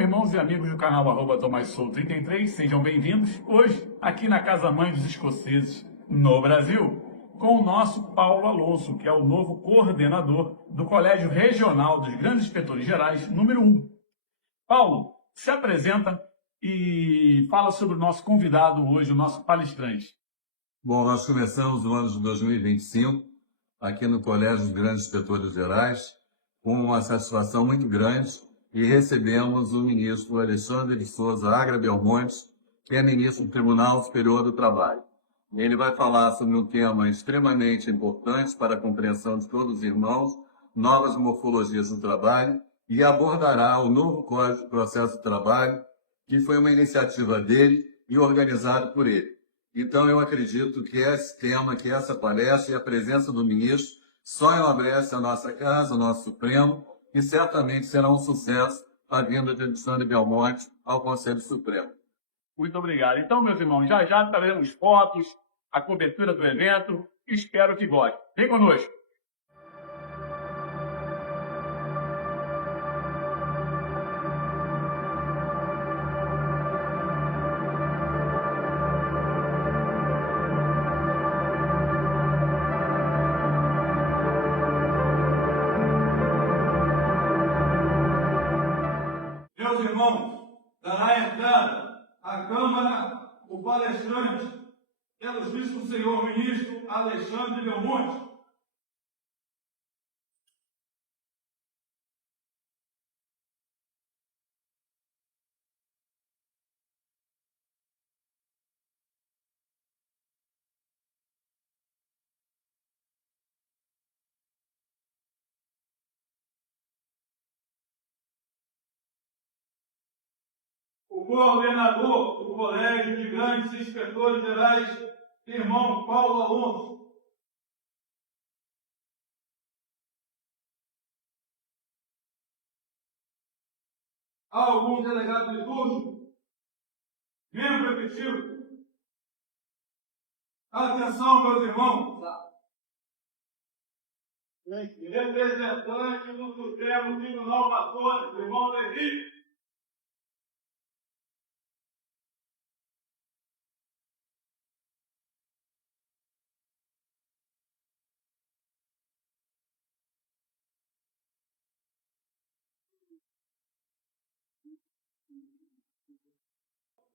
Bom, irmãos e amigos do canal @TomásSouto33, sejam bem-vindos hoje aqui na Casa Mãe dos Escoceses, no Brasil, com o nosso Paulo Alonso, que é o novo coordenador do Colégio Regional dos Grandes Inspetores Gerais, número 1. Paulo, se apresenta e fala sobre o nosso convidado hoje, o nosso palestrante. Bom, nós começamos o ano de 2025 aqui no Colégio dos Grandes Inspetores Gerais com uma satisfação muito grande e recebemos o ministro Alexandre de Souza Agra Belmonte, que é ministro do Tribunal Superior do Trabalho. Ele vai falar sobre um tema extremamente importante para a compreensão de todos os irmãos, novas morfologias do trabalho, e abordará o novo Código de Processo do Trabalho, que foi uma iniciativa dele e organizado por ele. Então, eu acredito que esse tema, que essa palestra e a presença do ministro só enobrece a nossa casa, o nosso Supremo, e certamente será um sucesso a vinda de Alexandre Belmonte ao Conselho Supremo. Muito obrigado. Então, meus irmãos, já teremos fotos, a cobertura do evento. Espero que gostem. Vem conosco. Meus irmãos, dará entrada à Câmara o palestrante, Ilustríssimo Senhor Ministro Alexandre Belmonte. O coordenador do Colégio de Grandes Inspetores Gerais, irmão Paulo Alonso. Há algum delegado de turno? Membro efetivo? Atenção, meus irmãos. Representante do Supremo Tribunal Maçônico, irmão Henrique.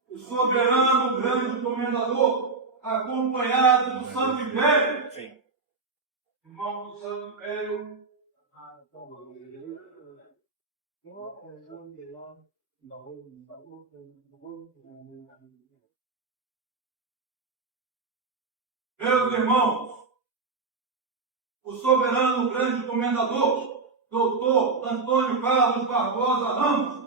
O soberano grande comendador, acompanhado do Santo Império. Sim. Irmão do Santo Império. Meus irmãos, o soberano grande comendador, doutor Antônio Carlos Barbosa Ramos,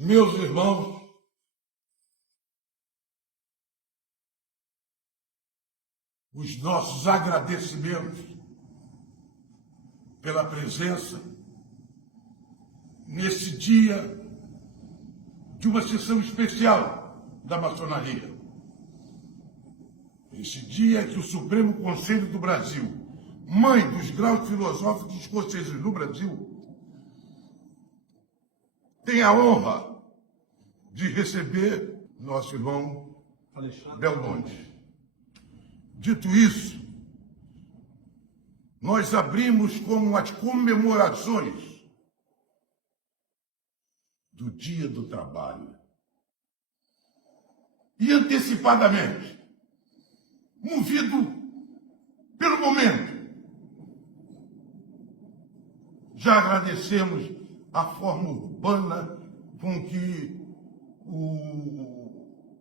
meus irmãos, os nossos agradecimentos pela presença nesse dia de uma sessão especial da maçonaria. Esse dia que o Supremo Conselho do Brasil, mãe dos graus filosóficos escoceses no Brasil, tem a honra de receber nosso irmão Belmonte. Dito isso, nós abrimos com as comemorações do Dia do Trabalho. E antecipadamente, movido pelo momento, já agradecemos a forma urbana com que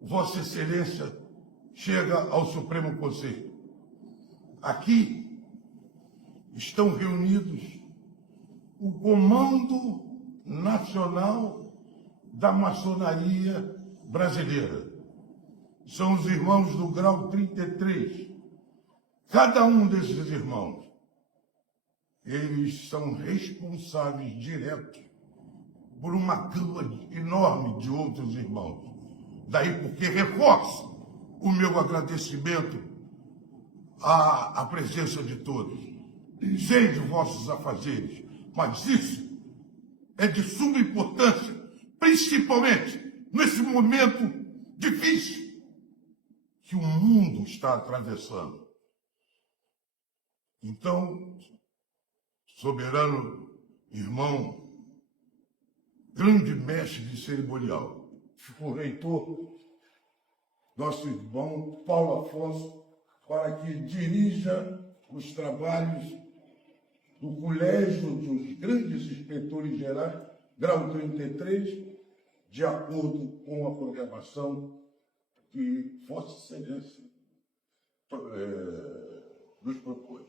Vossa Excelência chega ao Supremo Conselho. Aqui estão reunidos o Comando Nacional da Maçonaria Brasileira. São os irmãos do grau 33. Cada um desses irmãos eles são responsáveis diretos por uma gama enorme de outros irmãos. Daí porque reforço o meu agradecimento à presença de todos. Sei de vossos afazeres, mas isso é de suma importância, principalmente nesse momento difícil que o mundo está atravessando. Então, soberano irmão, grande mestre de cerimonial, o reitor, nosso irmão Paulo Afonso, para que dirija os trabalhos do Colégio dos Grandes Inspetores Gerais, grau 33, de acordo com a programação que Vossa Excelência nos propôs.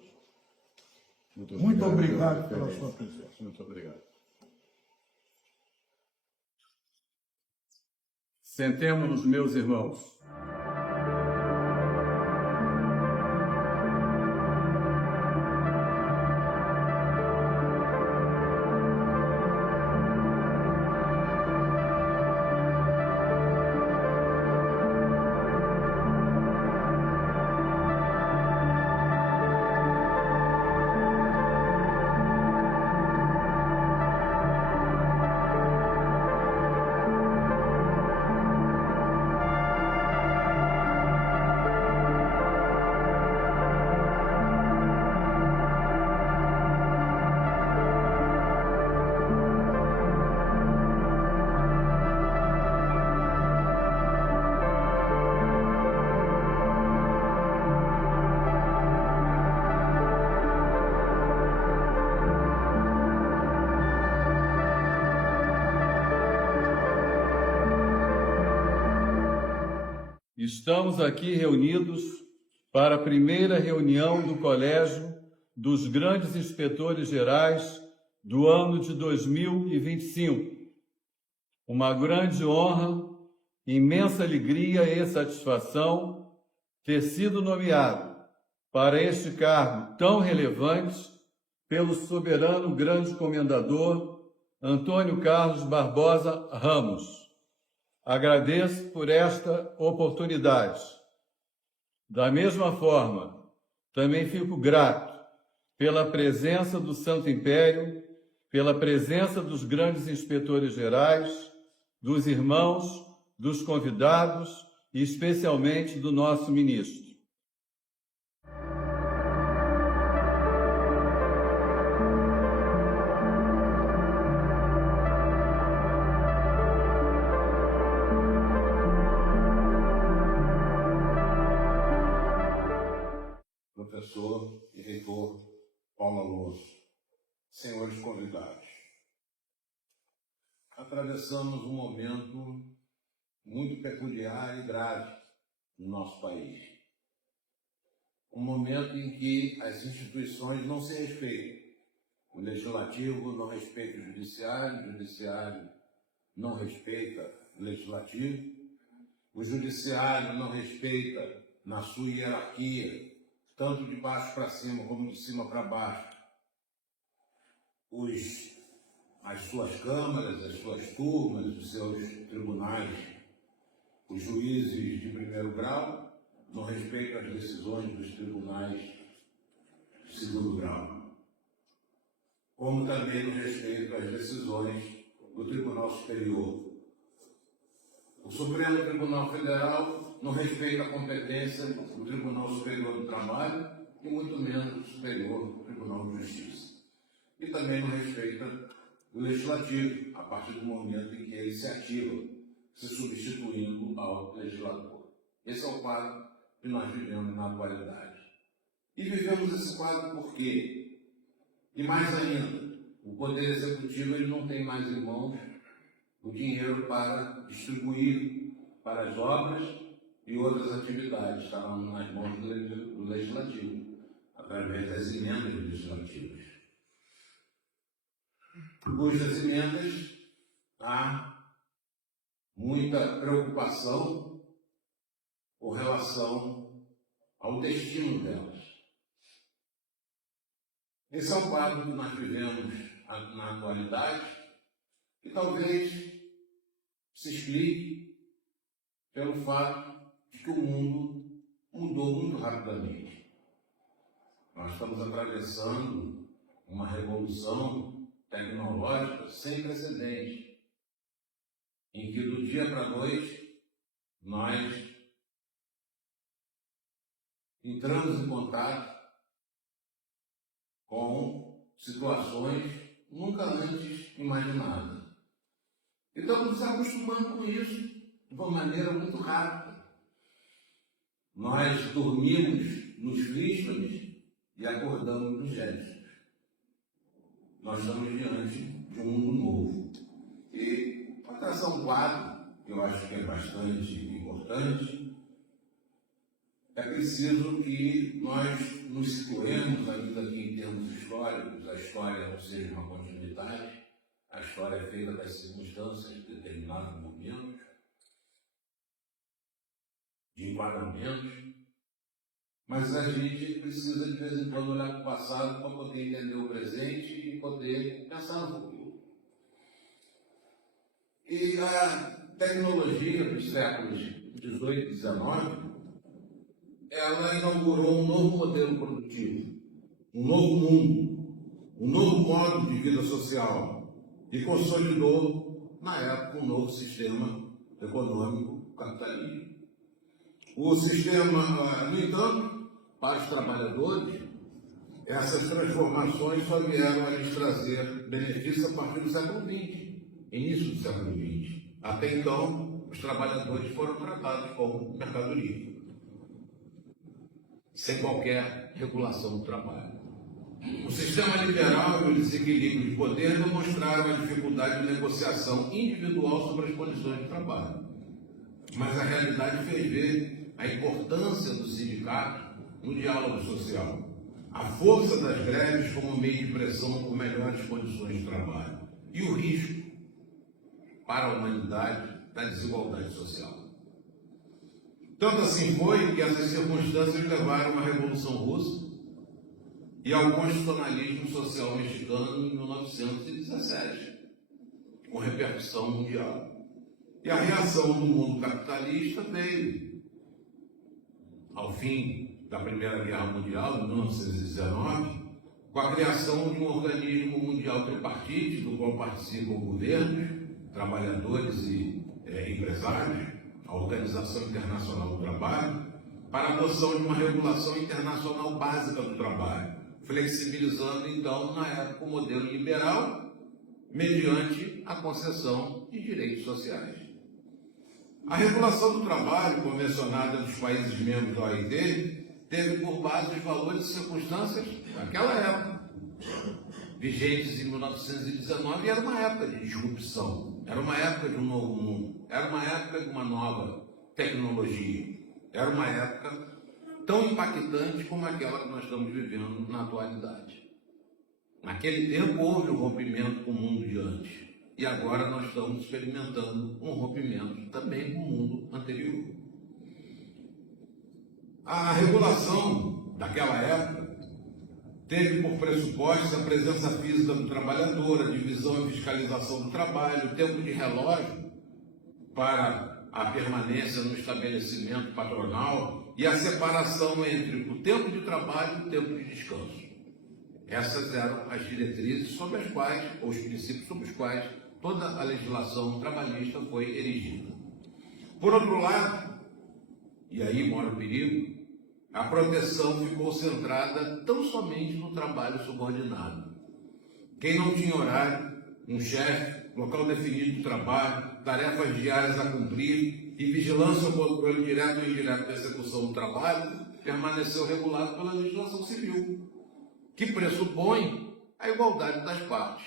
Muito obrigado pela sua presença. Muito obrigado. Sentemo-nos, meus irmãos. Estamos aqui reunidos para a primeira reunião do Colégio dos Grandes Inspetores Gerais do ano de 2025. Uma grande honra, imensa alegria e satisfação ter sido nomeado para este cargo tão relevante pelo soberano grande comendador Antônio Carlos Barbosa Ramos. Agradeço por esta oportunidade. Da mesma forma, também fico grato pela presença do Santo Império, pela presença dos grandes inspetores gerais, dos irmãos, dos convidados e especialmente do nosso ministro. Professor e reitor Paulo Alonso, senhores convidados, atravessamos um momento muito peculiar e grave no nosso país. Um momento em que as instituições não se respeitam. O legislativo não respeita o judiciário não respeita o legislativo, o judiciário não respeita na sua hierarquia, tanto de baixo para cima como de cima para baixo, as suas câmaras, as suas turmas, os seus tribunais. Os juízes de primeiro grau não respeitam as decisões dos tribunais de segundo grau, como também não respeitam as decisões do Tribunal Superior. O Supremo Tribunal Federal não respeita a competência do Tribunal Superior do Trabalho e muito menos do Superior Tribunal de Justiça. E também não respeita o Legislativo, a partir do momento em que ele se ativa, se substituindo ao legislador. Esse é o quadro que nós vivemos na atualidade. E vivemos esse quadro por quê? E mais ainda, o Poder Executivo ele não tem mais em mãos o dinheiro para distribuir para as obras e outras atividades. Está nas mãos do Legislativo, através das emendas legislativas. Cujas emendas há muita preocupação com relação ao destino delas. Esse é o quadro que nós vivemos na atualidade, que talvez se explique pelo fato de que o mundo mudou muito rapidamente. Nós estamos atravessando uma revolução tecnológica sem precedentes, em que do dia para a noite nós entramos em contato com situações nunca antes imaginadas. E estamos nos acostumando com isso de uma maneira muito rápida. Nós dormimos nos flístones e acordamos nos gestos. Nós estamos diante de um mundo novo. E para traçar um quadro, que eu acho que é bastante importante, é preciso que nós nos situemos, ainda aqui em termos históricos. A história não seja uma continuidade, a história é feita das circunstâncias de determinados momentos, de enquadramentos, mas a gente precisa de vez em quando olhar para o passado para poder entender o presente e poder pensar no futuro. E a tecnologia dos séculos XVIII e XIX, ela inaugurou um novo modelo produtivo, um novo mundo, um novo modo de vida social e consolidou, na época, um novo sistema econômico capitalista. O sistema, no entanto, para os trabalhadores, essas transformações só vieram a lhes trazer benefícios a partir do século XX, início do século XX. Até então, os trabalhadores foram tratados como mercadoria, sem qualquer regulação do trabalho. O sistema liberal e o desequilíbrio de poder demonstraram a dificuldade de negociação individual sobre as condições de trabalho. Mas a realidade fez ver a importância do sindicato no diálogo social, a força das greves como meio de pressão por melhores condições de trabalho e o risco para a humanidade da desigualdade social. Tanto assim foi que essas circunstâncias levaram à Revolução Russa e ao constitucionalismo social mexicano em 1917, com repercussão mundial. E a reação do mundo capitalista veio ao fim da Primeira Guerra Mundial, em 1919, com a criação de um organismo mundial tripartite, do qual participam governos, trabalhadores e empresários, a Organização Internacional do Trabalho, para a adoção de uma regulação internacional básica do trabalho, flexibilizando, então, na época, o modelo liberal, mediante a concessão de direitos sociais. A regulação do trabalho, convencionada nos países membros da OIT, teve por base os valores e circunstâncias daquela época, vigentes em 1919, e era uma época de disrupção, era uma época de um novo mundo, era uma época de uma nova tecnologia, era uma época tão impactante como aquela que nós estamos vivendo na atualidade. Naquele tempo houve um rompimento com o mundo de antes, e agora nós estamos experimentando um rompimento também com o mundo anterior. A regulação daquela época teve por pressupostos a presença física do trabalhador, a divisão e fiscalização do trabalho, o tempo de relógio para a permanência no estabelecimento patronal e a separação entre o tempo de trabalho e o tempo de descanso. Essas eram as diretrizes sobre as quais, ou os princípios sobre os quais, toda a legislação trabalhista foi erigida. Por outro lado, e aí mora o perigo, a proteção ficou centrada tão somente no trabalho subordinado. Quem não tinha horário, um chefe, local definido de trabalho, tarefas diárias a cumprir e vigilância ou controle direto ou indireto da execução do trabalho, permaneceu regulado pela legislação civil, que pressupõe a igualdade das partes.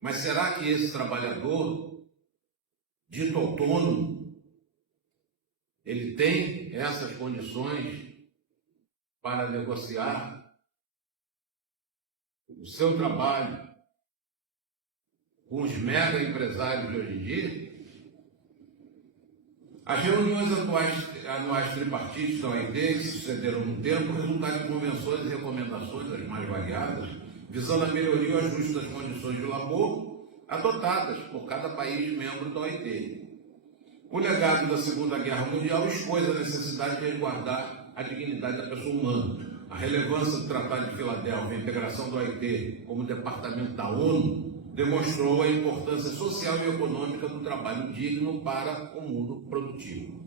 Mas será que esse trabalhador, dito autônomo, ele tem essas condições para negociar o seu trabalho com os mega empresários de hoje em dia? As reuniões anuais tripartites da OIT, que se sucederam no tempo, resultaram em convenções e recomendações, as mais variadas, visando a melhoria e o ajuste das condições de labor adotadas por cada país membro da OIT. O legado da Segunda Guerra Mundial expôs a necessidade de resguardar a dignidade da pessoa humana. A relevância do Tratado de Filadélfia, a integração do OIT como departamento da ONU, demonstrou a importância social e econômica do trabalho digno para o mundo produtivo.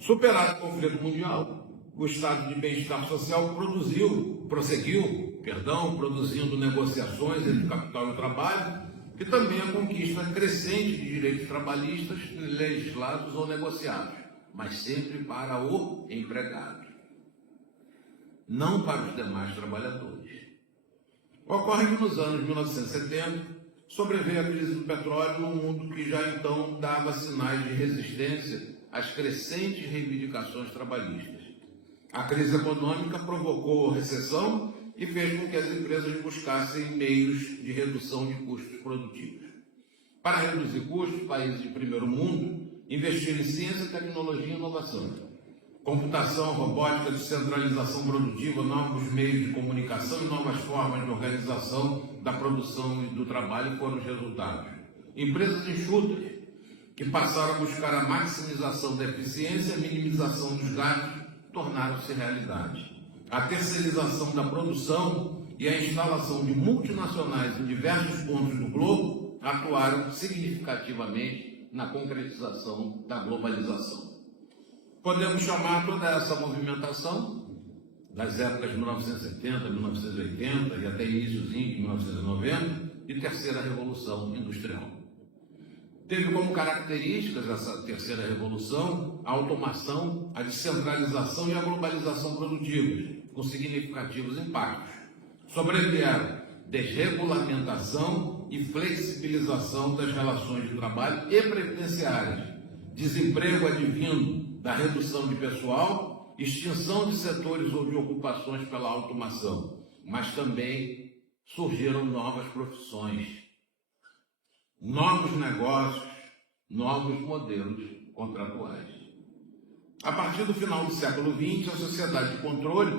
Superado o conflito mundial, o estado de bem-estar social prosseguiu, produzindo negociações entre o capital e o trabalho, e também a conquista crescente de direitos trabalhistas legislados ou negociados, mas sempre para o empregado, não para os demais trabalhadores. Ocorre que nos anos 1970 sobreveio a crise do petróleo num mundo que já então dava sinais de resistência às crescentes reivindicações trabalhistas. A crise econômica provocou recessão e fez com que as empresas buscassem meios de redução de custos produtivos. Para reduzir custos, países de primeiro mundo investiram em ciência, tecnologia e inovação. Computação, robótica, descentralização produtiva, novos meios de comunicação e novas formas de organização da produção e do trabalho foram os resultados. Empresas enxutas, que passaram a buscar a maximização da eficiência e a minimização dos gastos, tornaram-se realidade. A terceirização da produção e a instalação de multinacionais em diversos pontos do globo atuaram significativamente na concretização da globalização. Podemos chamar toda essa movimentação, das épocas de 1970, 1980 e até iníciozinho de 1990, de terceira revolução industrial. Teve como características essa terceira revolução a automação, a descentralização e a globalização produtivas, com significativos impactos. Sobrevieram desregulamentação e flexibilização das relações de trabalho e previdenciárias, desemprego advindo da redução de pessoal, extinção de setores ou de ocupações pela automação, mas também surgiram novas profissões, novos negócios, novos modelos contratuais. A partir do final do século XX, a sociedade de controle,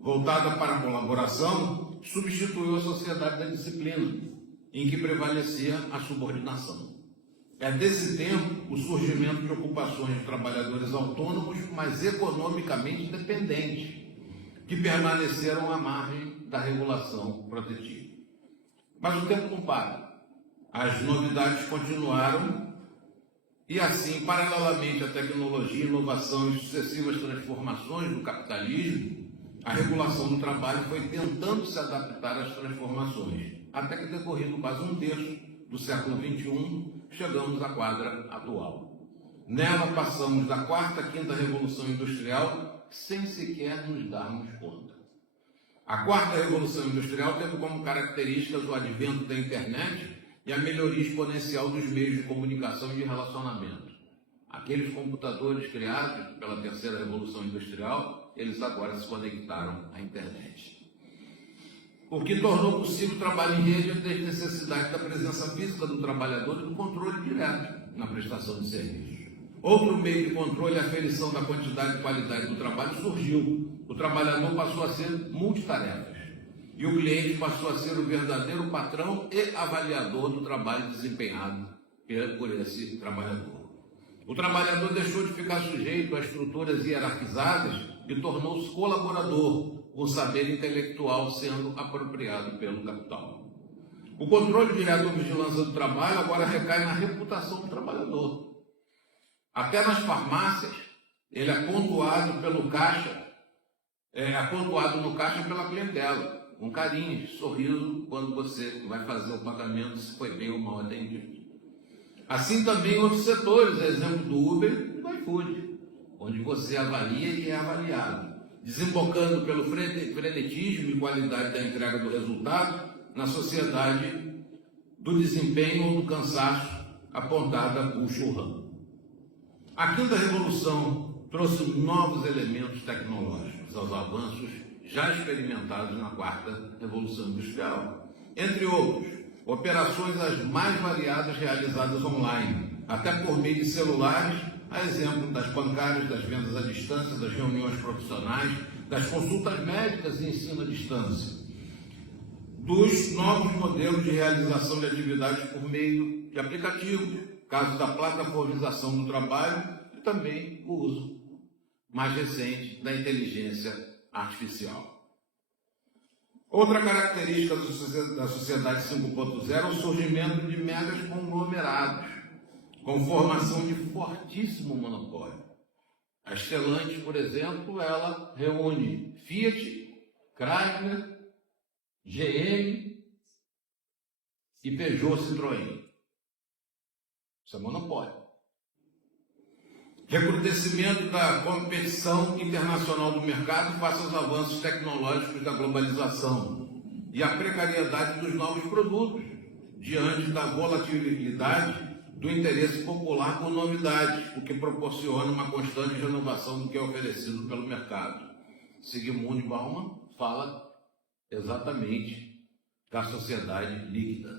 voltada para a colaboração, substituiu a sociedade da disciplina, em que prevalecia a subordinação. É desse tempo o surgimento de ocupações de trabalhadores autônomos, mas economicamente dependentes, que permaneceram à margem da regulação protetiva. Mas o tempo não para. As novidades continuaram e assim, paralelamente à tecnologia, inovação e sucessivas transformações do capitalismo, a regulação do trabalho foi tentando se adaptar às transformações, até que, decorrido quase um terço do século XXI, chegamos à quadra atual. Nela passamos da quarta à quinta revolução industrial sem sequer nos darmos conta. A quarta revolução industrial teve como características o advento da internet e a melhoria exponencial dos meios de comunicação e de relacionamento. Aqueles computadores criados pela terceira revolução industrial, eles agora se conectaram à internet. O que tornou possível o trabalho em rede é a necessidade da presença física do trabalhador e do controle direto na prestação de serviços. Outro meio de controle, a aferição da quantidade e qualidade do trabalho, surgiu. O trabalhador passou a ser multitarefas e o cliente passou a ser o verdadeiro patrão e avaliador do trabalho desempenhado por esse trabalhador. O trabalhador deixou de ficar sujeito a estruturas hierarquizadas e tornou-se colaborador, com o saber intelectual sendo apropriado pelo capital. O controle direto ou vigilância do trabalho agora recai na reputação do trabalhador. Até nas farmácias, ele é pontuado pelo caixa, pontuado no caixa pela clientela, com carinho, sorriso, quando você vai fazer o pagamento, se foi bem ou mal atendido. Assim também em outros setores, exemplo do Uber e do iFood, onde você avalia e é avaliado, desembocando pelo frenetismo e qualidade da entrega do resultado na sociedade do desempenho ou do cansaço apontada por Churran. A quinta revolução trouxe novos elementos tecnológicos aos avanços já experimentados na quarta revolução industrial. Entre outros, operações as mais variadas realizadas online, até por meio de celulares a exemplo das bancárias, das vendas à distância, das reuniões profissionais, das consultas médicas e ensino à distância, dos novos modelos de realização de atividades por meio de aplicativos, caso da plataformização do trabalho e também o uso mais recente da inteligência artificial. Outra característica da sociedade 5.0 é o surgimento de megas conglomerados, com formação de fortíssimo monopólio. A Stellantis, por exemplo, ela reúne Fiat, Chrysler, GM e Peugeot Citroën. Isso é monopólio. Recrudescimento da competição internacional do mercado face aos avanços tecnológicos da globalização e a precariedade dos novos produtos, diante da volatilidade do interesse popular por novidades, o que proporciona uma constante renovação do que é oferecido pelo mercado. Zygmunt Bauman fala exatamente da sociedade líquida.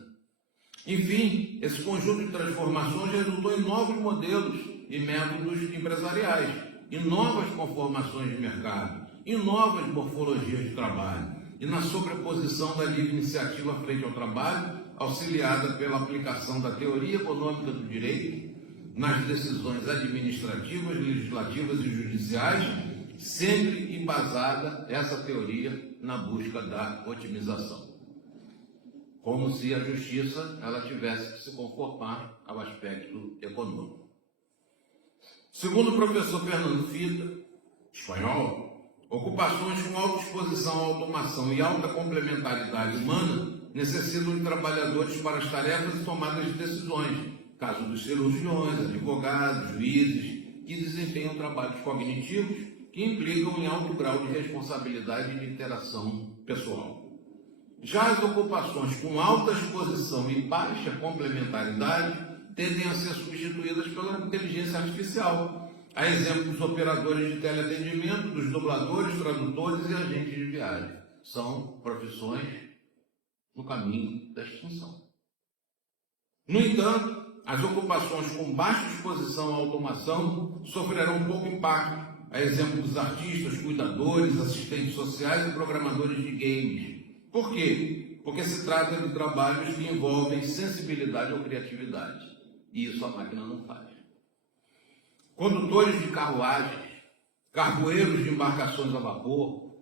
Enfim, esse conjunto de transformações resultou em novos modelos e métodos empresariais, em novas conformações de mercado, em novas morfologias de trabalho e na sobreposição da livre iniciativa frente ao trabalho, auxiliada pela aplicação da teoria econômica do direito nas decisões administrativas, legislativas e judiciais, sempre embasada essa teoria na busca da otimização. Como se a justiça ela tivesse que se conformar ao aspecto econômico. Segundo o professor Fernando Fita, espanhol, ocupações com alta exposição à automação e alta complementaridade humana necessitam de trabalhadores para as tarefas e tomadas de decisões, caso dos cirurgiões, advogados, juízes, que desempenham trabalhos cognitivos que implicam em alto grau de responsabilidade e de interação pessoal. Já as ocupações com alta exposição e baixa complementaridade tendem a ser substituídas pela inteligência artificial, a exemplo dos operadores de teleatendimento, dos dubladores, tradutores e agentes de viagem. São profissões no caminho da extinção. No entanto, as ocupações com baixa exposição à automação sofrerão pouco impacto, a exemplo dos artistas, cuidadores, assistentes sociais e programadores de games. Por quê? Porque se trata de trabalhos que envolvem sensibilidade ou criatividade. E isso a máquina não faz. Condutores de carruagens, carvoeiros de embarcações a vapor,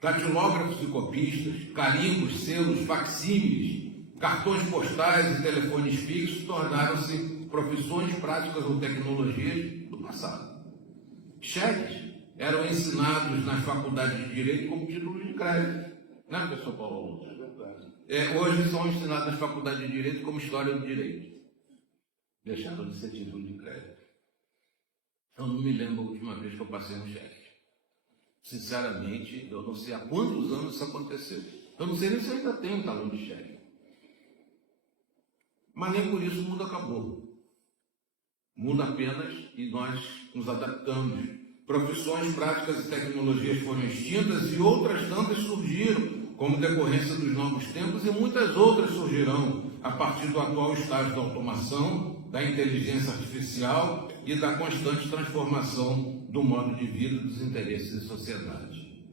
datilógrafos e copistas, carimbos, selos, facsímiles, cartões postais e telefones fixos tornaram-se profissões práticas ou tecnologias do passado. Cheques eram ensinados nas faculdades de Direito como títulos de crédito. Não é, professor Paulo? Hoje são ensinados nas faculdades de Direito como História do Direito. Deixaram de ser título de crédito. Eu não me lembro a última vez que eu passei um cheque. Sinceramente, eu não sei há quantos anos isso aconteceu. Eu não sei nem se ainda tem um talão de cheque. Mas nem por isso o mundo acabou. Muda apenas e nós nos adaptamos. Profissões, práticas e tecnologias foram extintas e outras tantas surgiram, como decorrência dos novos tempos, e muitas outras surgirão a partir do atual estágio da automação, da inteligência artificial e da constante transformação do modo de vida e dos interesses da sociedade.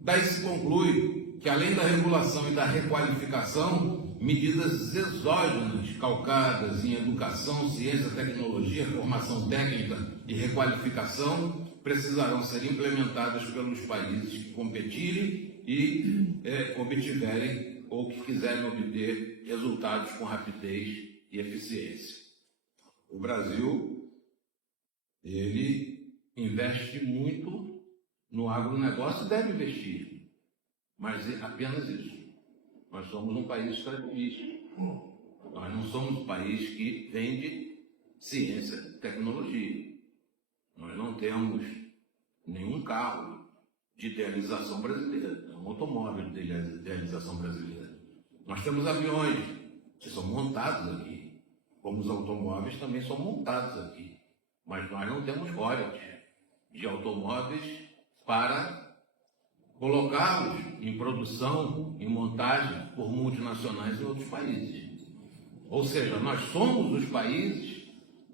Daí se conclui que, além da regulação e da requalificação, medidas exógenas calcadas em educação, ciência, tecnologia, formação técnica e requalificação precisarão ser implementadas pelos países que competirem e obtiverem ou que quiserem obter resultados com rapidez e eficiência. O Brasil, ele investe muito no agronegócio e deve investir, mas é apenas isso. Nós somos um país estrategístico. Nós não somos um país que vende ciência e tecnologia. Nós não temos nenhum carro de idealização brasileira, um automóvel de idealização brasileira. Nós temos aviões que são montados aqui, como os automóveis também são montados aqui. Mas nós não temos royalties de automóveis para colocá-los em produção, em montagem por multinacionais em outros países. Ou seja, nós somos os países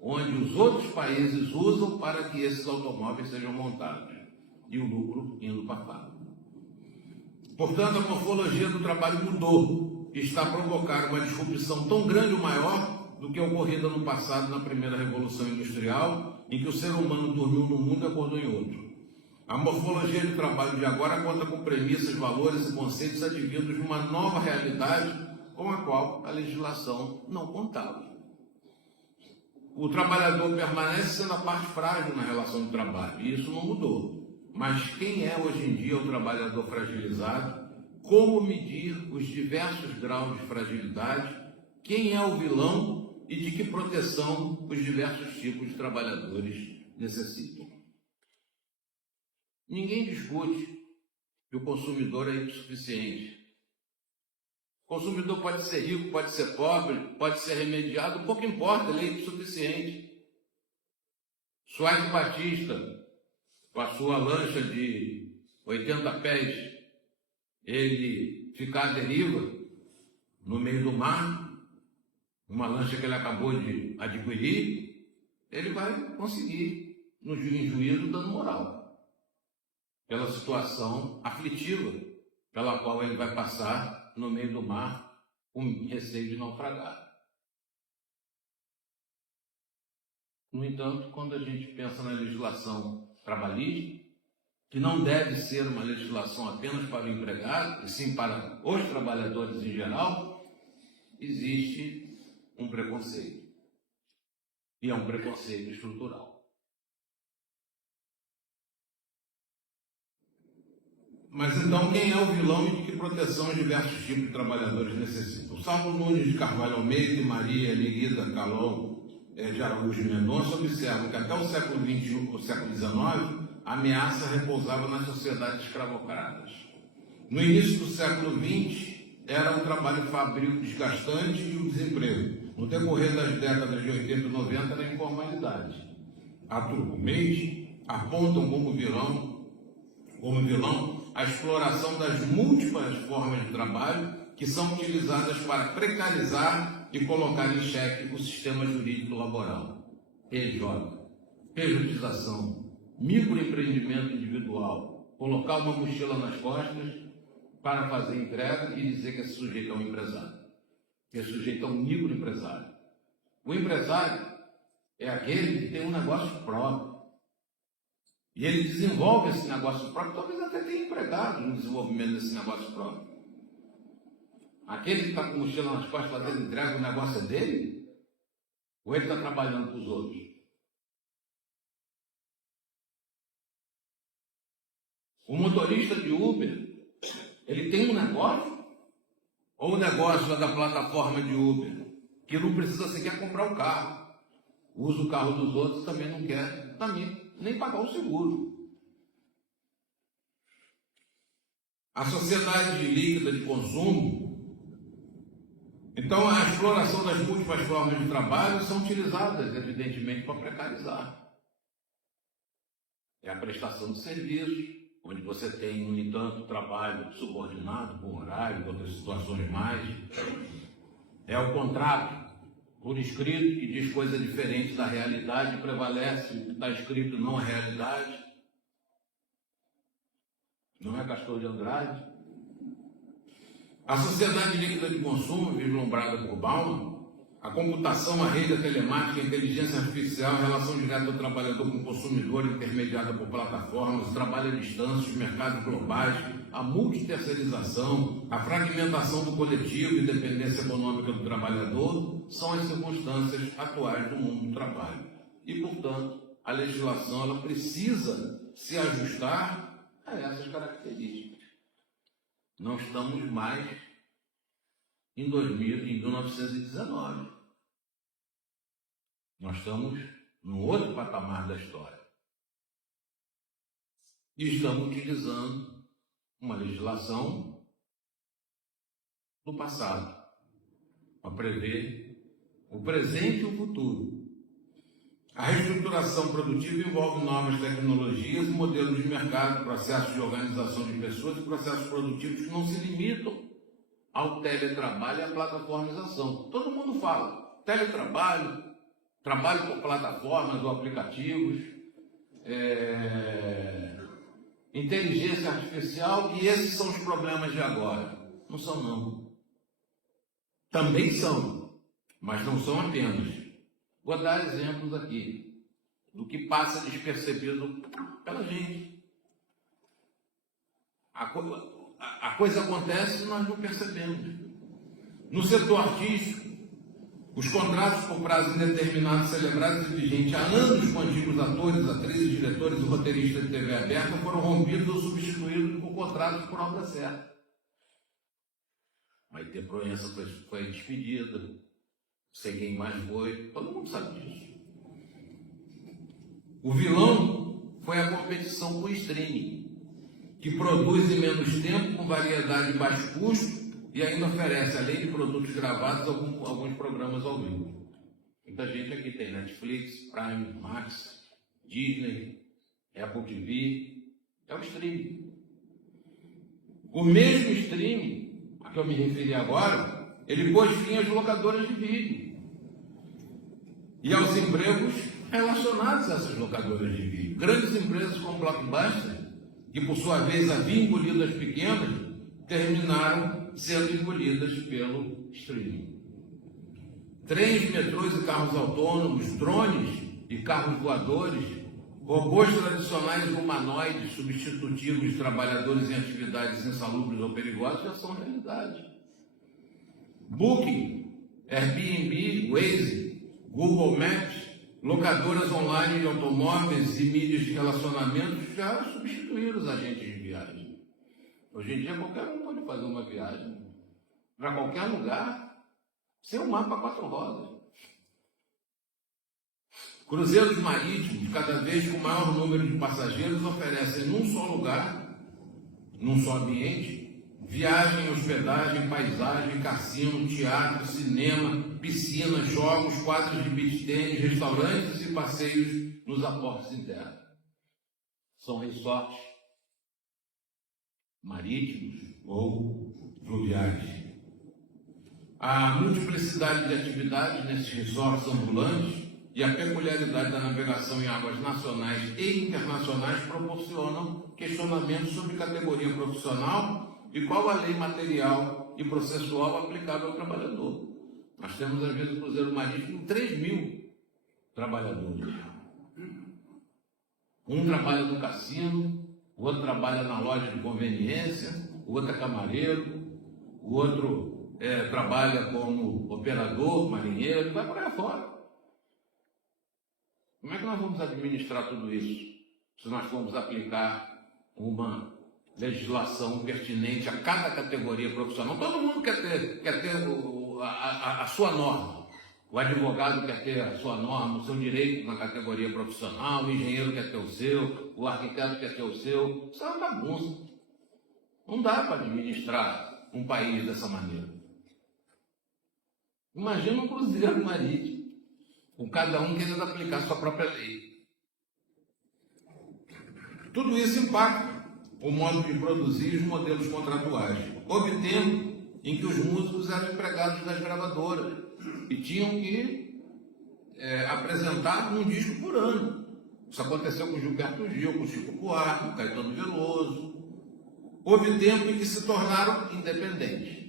onde os outros países usam para que esses automóveis sejam montados, e o lucro indo para a fábrica. Portanto, a morfologia do trabalho mudou e está a provocar uma disrupção tão grande ou maior do que ocorrida no passado na primeira Revolução Industrial, em que o ser humano dormiu num mundo e acordou em outro. A morfologia do trabalho de agora conta com premissas, valores e conceitos advindos de uma nova realidade com a qual a legislação não contava. O trabalhador permanece sendo a parte frágil na relação de trabalho, e isso não mudou. Mas quem é hoje em dia o trabalhador fragilizado? Como medir os diversos graus de fragilidade? Quem é o vilão e de que proteção os diversos tipos de trabalhadores necessitam? Ninguém discute que o consumidor é insuficiente. O consumidor pode ser rico, pode ser pobre, pode ser remediado, pouco importa, ele é insuficiente. Suárez Batista, com a sua lancha de 80 pés, ele ficar à deriva no meio do mar, uma lancha que ele acabou de adquirir, ele vai conseguir, no juízo, dando moral, pela situação aflitiva pela qual ele vai passar no meio do mar com receio de naufragar. No entanto, quando a gente pensa na legislação trabalhista, que não deve ser uma legislação apenas para o empregado, e sim para os trabalhadores em geral, existe um preconceito. E é um preconceito estrutural. Mas então, quem é o vilão e de que proteção os diversos tipos de trabalhadores necessitam? Salvo Nunes de Carvalho Almeida e Maria Lirida Calon de Araújo Mendonça observam que até o século XXI, o século XIX, a ameaça repousava nas sociedades escravocratas. No início do século XX, era um trabalho fabril desgastante e o desemprego. No decorrer das décadas de 80 e 90, era a informalidade. Arthur Gomes apontam como vilão a exploração das múltiplas formas de trabalho que são utilizadas para precarizar e colocar em xeque o sistema jurídico laboral. PJ, pejotização, microempreendimento individual, colocar uma mochila nas costas para fazer entrega e dizer que esse sujeito é um empresário, que esse sujeito é um microempresário. O empresário é aquele que tem um negócio próprio. E ele desenvolve esse negócio próprio, talvez até tenha empregado no desenvolvimento desse negócio próprio. Aquele que está com mochila nas costas fazendo entrega, o negócio é dele? Ou ele está trabalhando para os outros? O motorista de Uber, ele tem um negócio? Ou o negócio é da plataforma de Uber, que não precisa sequer comprar o carro, usa o carro dos outros, também não quer, também, nem pagar o seguro. A sociedade líquida de consumo, então a exploração das múltiplas formas de trabalho são utilizadas, evidentemente, para precarizar. É a prestação de serviços, onde você tem, no entanto, trabalho subordinado, por horário, outras situações mais. É o contrato por escrito, que diz coisa diferente da realidade, prevalece o que está escrito, não a realidade. Não é Castor de Andrade? A sociedade líquida de consumo, vislumbrada por Bauman, a computação, a rede, a telemática, a inteligência artificial, a relação direta do trabalhador com o consumidor, intermediada por plataformas, o trabalho à distância, os mercados globais, a multiterceirização, a fragmentação do coletivo e dependência econômica do trabalhador são as circunstâncias atuais do mundo do trabalho. E, portanto, a legislação ela precisa se ajustar a essas características. Não estamos mais em 1919. Nós estamos num outro patamar da história. E estamos utilizando uma legislação do passado para prever o presente e o futuro. A reestruturação produtiva envolve novas tecnologias e modelos de mercado, processos de organização de pessoas e processos produtivos que não se limitam ao teletrabalho e à plataformização. Todo mundo fala teletrabalho, trabalho por plataformas ou aplicativos, inteligência artificial, e esses são os problemas de agora. Não são, não. Também são, mas não são apenas. Vou dar exemplos aqui do que passa despercebido pela gente. A coisa acontece e nós não percebemos. No setor artístico, os contratos por prazo indeterminado celebrados e vigentes há anos com antigos atores, atrizes, diretores e roteiristas de TV aberta foram rompidos ou substituídos por contratos por obra certa. Maite Proença foi despedida, não sei quem mais foi, todo mundo sabe disso. O vilão foi a competição com o streaming, que produz em menos tempo, com variedade e baixo custo, e ainda oferece, além de produtos gravados, alguns programas ao vivo. Muita gente aqui tem Netflix, Prime, Max, Disney, Apple TV, é o streaming. O mesmo streaming a que eu me referi agora, ele pôs fim às locadoras de vídeo e aos empregos relacionados a essas locadoras de vídeo. Grandes empresas como Blockbuster, que por sua vez haviam engolido as pequenas, terminaram sendo engolidas pelo streaming. Trens, metrôs e carros autônomos, drones e carros voadores, robôs tradicionais humanoides substitutivos de trabalhadores em atividades insalubres ou perigosas já são realidade. Booking, Airbnb, Waze, Google Maps, locadoras online de automóveis e mídias de relacionamento já substituíram os agentes de viagem. Hoje em dia qualquer um pode fazer uma viagem para qualquer lugar sem um mapa 4 rodas. Cruzeiros marítimos, cada vez com maior número de passageiros, oferecem num só lugar, num só ambiente, viagem, hospedagem, paisagem, cassino, teatro, cinema, piscina, jogos, quadras de beach tênis, restaurantes e passeios nos aportos internos. São resorts marítimos ou fluviais. A multiplicidade de atividades nesses resorts ambulantes e a peculiaridade da navegação em águas nacionais e internacionais proporcionam questionamentos sobre categoria profissional e qual a lei material e processual aplicável ao trabalhador. Nós temos, às vezes, o cruzeiro marítimo 3.000 trabalhadores. Um trabalha no cassino, o outro trabalha na loja de conveniência, o outro é camareiro, o outro trabalha como operador, marinheiro, vai por aí fora. Como é que nós vamos administrar tudo isso se nós formos aplicar uma legislação pertinente a cada categoria profissional? Todo mundo quer ter a sua norma. O advogado quer ter a sua norma, o seu direito na categoria profissional, o engenheiro quer ter o seu, o arquiteto quer ter o seu. Isso é uma bagunça. Não dá para administrar um país dessa maneira. Imagina um cruzeiro marítimo, com cada um querendo aplicar sua própria lei. Tudo isso impacta o modo de produzir e os modelos contratuais. Houve tempo em que os músicos eram empregados das gravadoras e tinham que apresentar um disco por ano. Isso aconteceu com Gilberto Gil, com Chico Buarque, com Caetano Veloso. Houve tempo em que se tornaram independentes.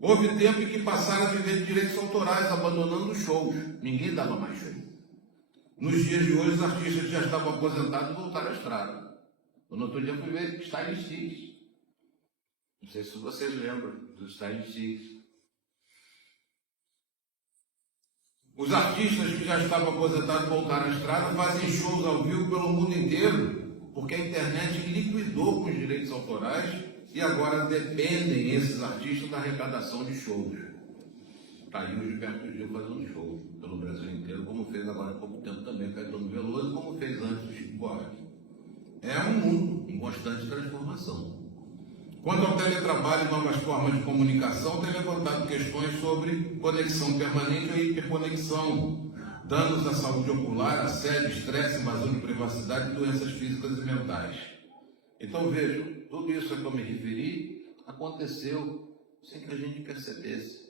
Houve tempo em que passaram a viver de direitos autorais, abandonando os shows. Ninguém dava mais show. Nos dias de hoje, os artistas que já estavam aposentados voltaram à estrada. No outro dia eu fui ver Style Sticks. Não sei se vocês lembram dos Style Sticks. Os artistas que já estavam aposentados voltaram à estrada, fazem shows ao vivo pelo mundo inteiro, porque a internet liquidou com os direitos autorais e agora dependem esses artistas da arrecadação de shows. Está aí o Gilberto Gil fazendo show pelo Brasil inteiro, como fez agora há pouco tempo também Caetano Veloso, como fez antes o Chico Buarque. É um mundo em constante transformação. Quanto ao teletrabalho e novas formas de comunicação, tem levantado questões sobre conexão permanente ou hiperconexão, danos à saúde ocular, assédio, estresse, invasão de privacidade e doenças físicas e mentais. Então vejam, tudo isso a que eu me referi aconteceu sem que a gente percebesse.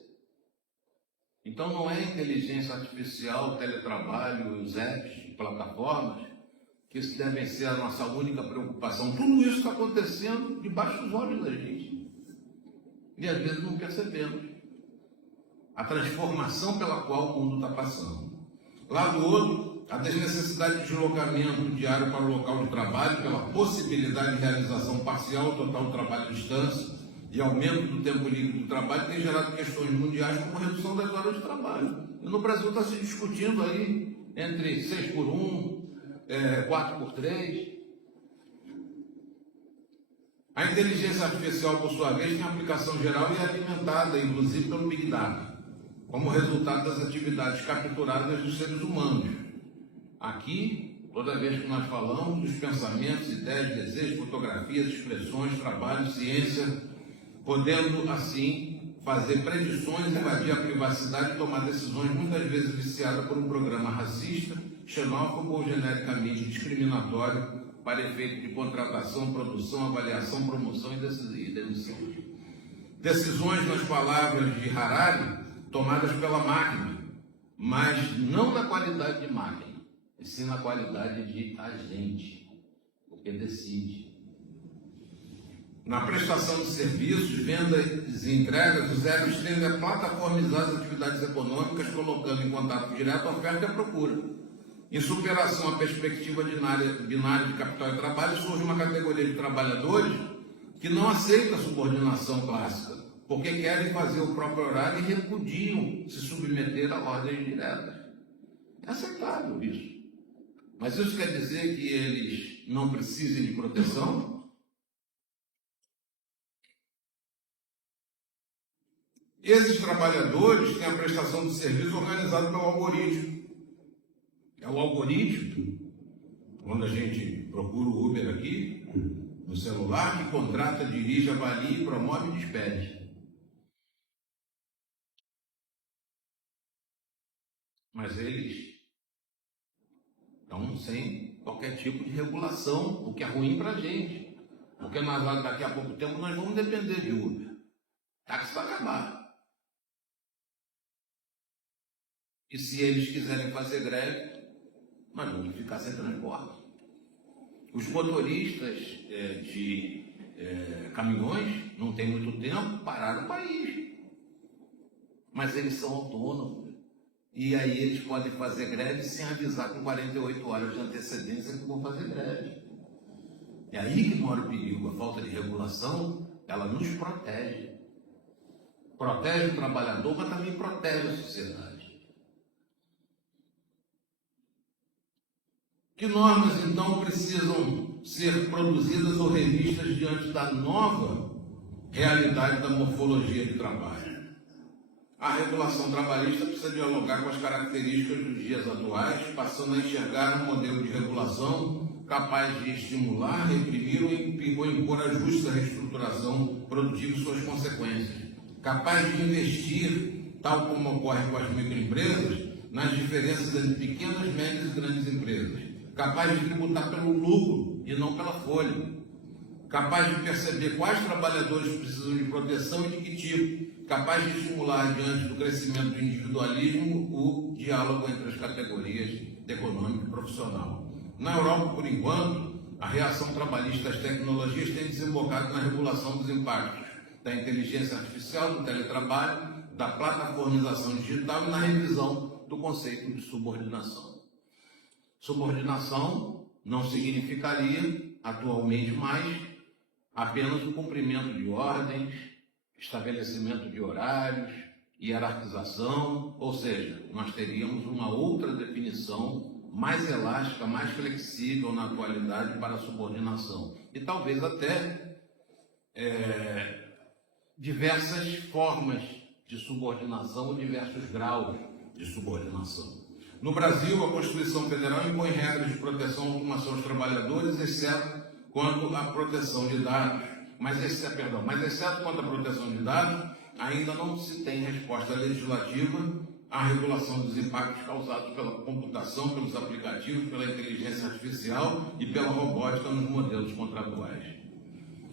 Então não é inteligência artificial, teletrabalho, os apps, plataformas, que isso devem ser a nossa única preocupação. Tudo isso está acontecendo debaixo dos olhos da gente. E às vezes não percebemos a transformação pela qual o mundo está passando. Lá do outro, a desnecessidade de deslocamento diário para o local de trabalho, pela possibilidade de realização parcial ou total do trabalho à distância e aumento do tempo livre do trabalho, tem gerado questões mundiais como a redução das horas de trabalho. E no Brasil está se discutindo aí entre 6x1, 4x3. A inteligência artificial, por sua vez, tem aplicação geral e é alimentada, inclusive, pelo Big Data, como resultado das atividades capturadas dos seres humanos. Aqui, toda vez que nós falamos dos pensamentos, ideias, desejos, fotografias, expressões, trabalho, ciência, podendo, assim, fazer predições, invadir a privacidade e tomar decisões muitas vezes viciadas por um programa racista, xenófobo ou genericamente discriminatório para efeito de contratação, produção, avaliação, promoção e demissão. Decisões, nas palavras de Harari, tomadas pela máquina, mas não na qualidade de máquina, e sim na qualidade de agente, porque decide. Na prestação de serviços, vendas e entregas, o Zero Extremo é plataformizar as atividades econômicas, colocando em contato direto a oferta e a procura. Em superação à perspectiva binária de capital e trabalho, surge uma categoria de trabalhadores que não aceita a subordinação clássica, porque querem fazer o próprio horário e repudiam se submeter a ordens diretas. É aceitável isso. Mas isso quer dizer que eles não precisem de proteção? Esses trabalhadores têm a prestação de serviço organizada pelo algoritmo. É o algoritmo, quando a gente procura o Uber aqui, no celular, que contrata, dirige, avalia, promove e despede. Mas eles estão sem qualquer tipo de regulação, o que é ruim para a gente. Porque nós, daqui a pouco tempo nós vamos depender de Uber. Táxi vai acabar. E se eles quiserem fazer greve, nós vamos ficar sem transporte. Os motoristas de caminhões, não tem muito tempo, pararam o país. Mas eles são autônomos. E aí eles podem fazer greve sem avisar com 48 horas de antecedência que vão fazer greve. É aí que mora o perigo. A falta de regulação, ela nos protege. Protege o trabalhador, mas também protege a sociedade. Que normas, então, precisam ser produzidas ou revistas diante da nova realidade da morfologia de trabalho? A regulação trabalhista precisa dialogar com as características dos dias atuais, passando a enxergar um modelo de regulação capaz de estimular, reprimir ou impor ajustes à reestruturação produtiva e suas consequências, capaz de investir, tal como ocorre com as microempresas, nas diferenças entre pequenas, médias e grandes empresas, capaz de tributar pelo lucro e não pela folha, capaz de perceber quais trabalhadores precisam de proteção e de que tipo, capaz de estimular, diante do crescimento do individualismo, o diálogo entre as categorias econômica e profissional. Na Europa, por enquanto, a reação trabalhista às tecnologias tem desembocado na regulação dos impactos da inteligência artificial, do teletrabalho, da plataformização digital e na revisão do conceito de subordinação. Subordinação não significaria, atualmente mais, apenas o cumprimento de ordens, estabelecimento de horários, hierarquização, ou seja, nós teríamos uma outra definição mais elástica, mais flexível na atualidade para a subordinação. E talvez até diversas formas de subordinação ou diversos graus de subordinação. No Brasil, a Constituição Federal impõe regras de proteção e automação aos trabalhadores, exceto quanto à proteção de dados. Mas exceto quanto à proteção de dados, ainda não se tem resposta legislativa à regulação dos impactos causados pela computação, pelos aplicativos, pela inteligência artificial e pela robótica nos modelos contratuais.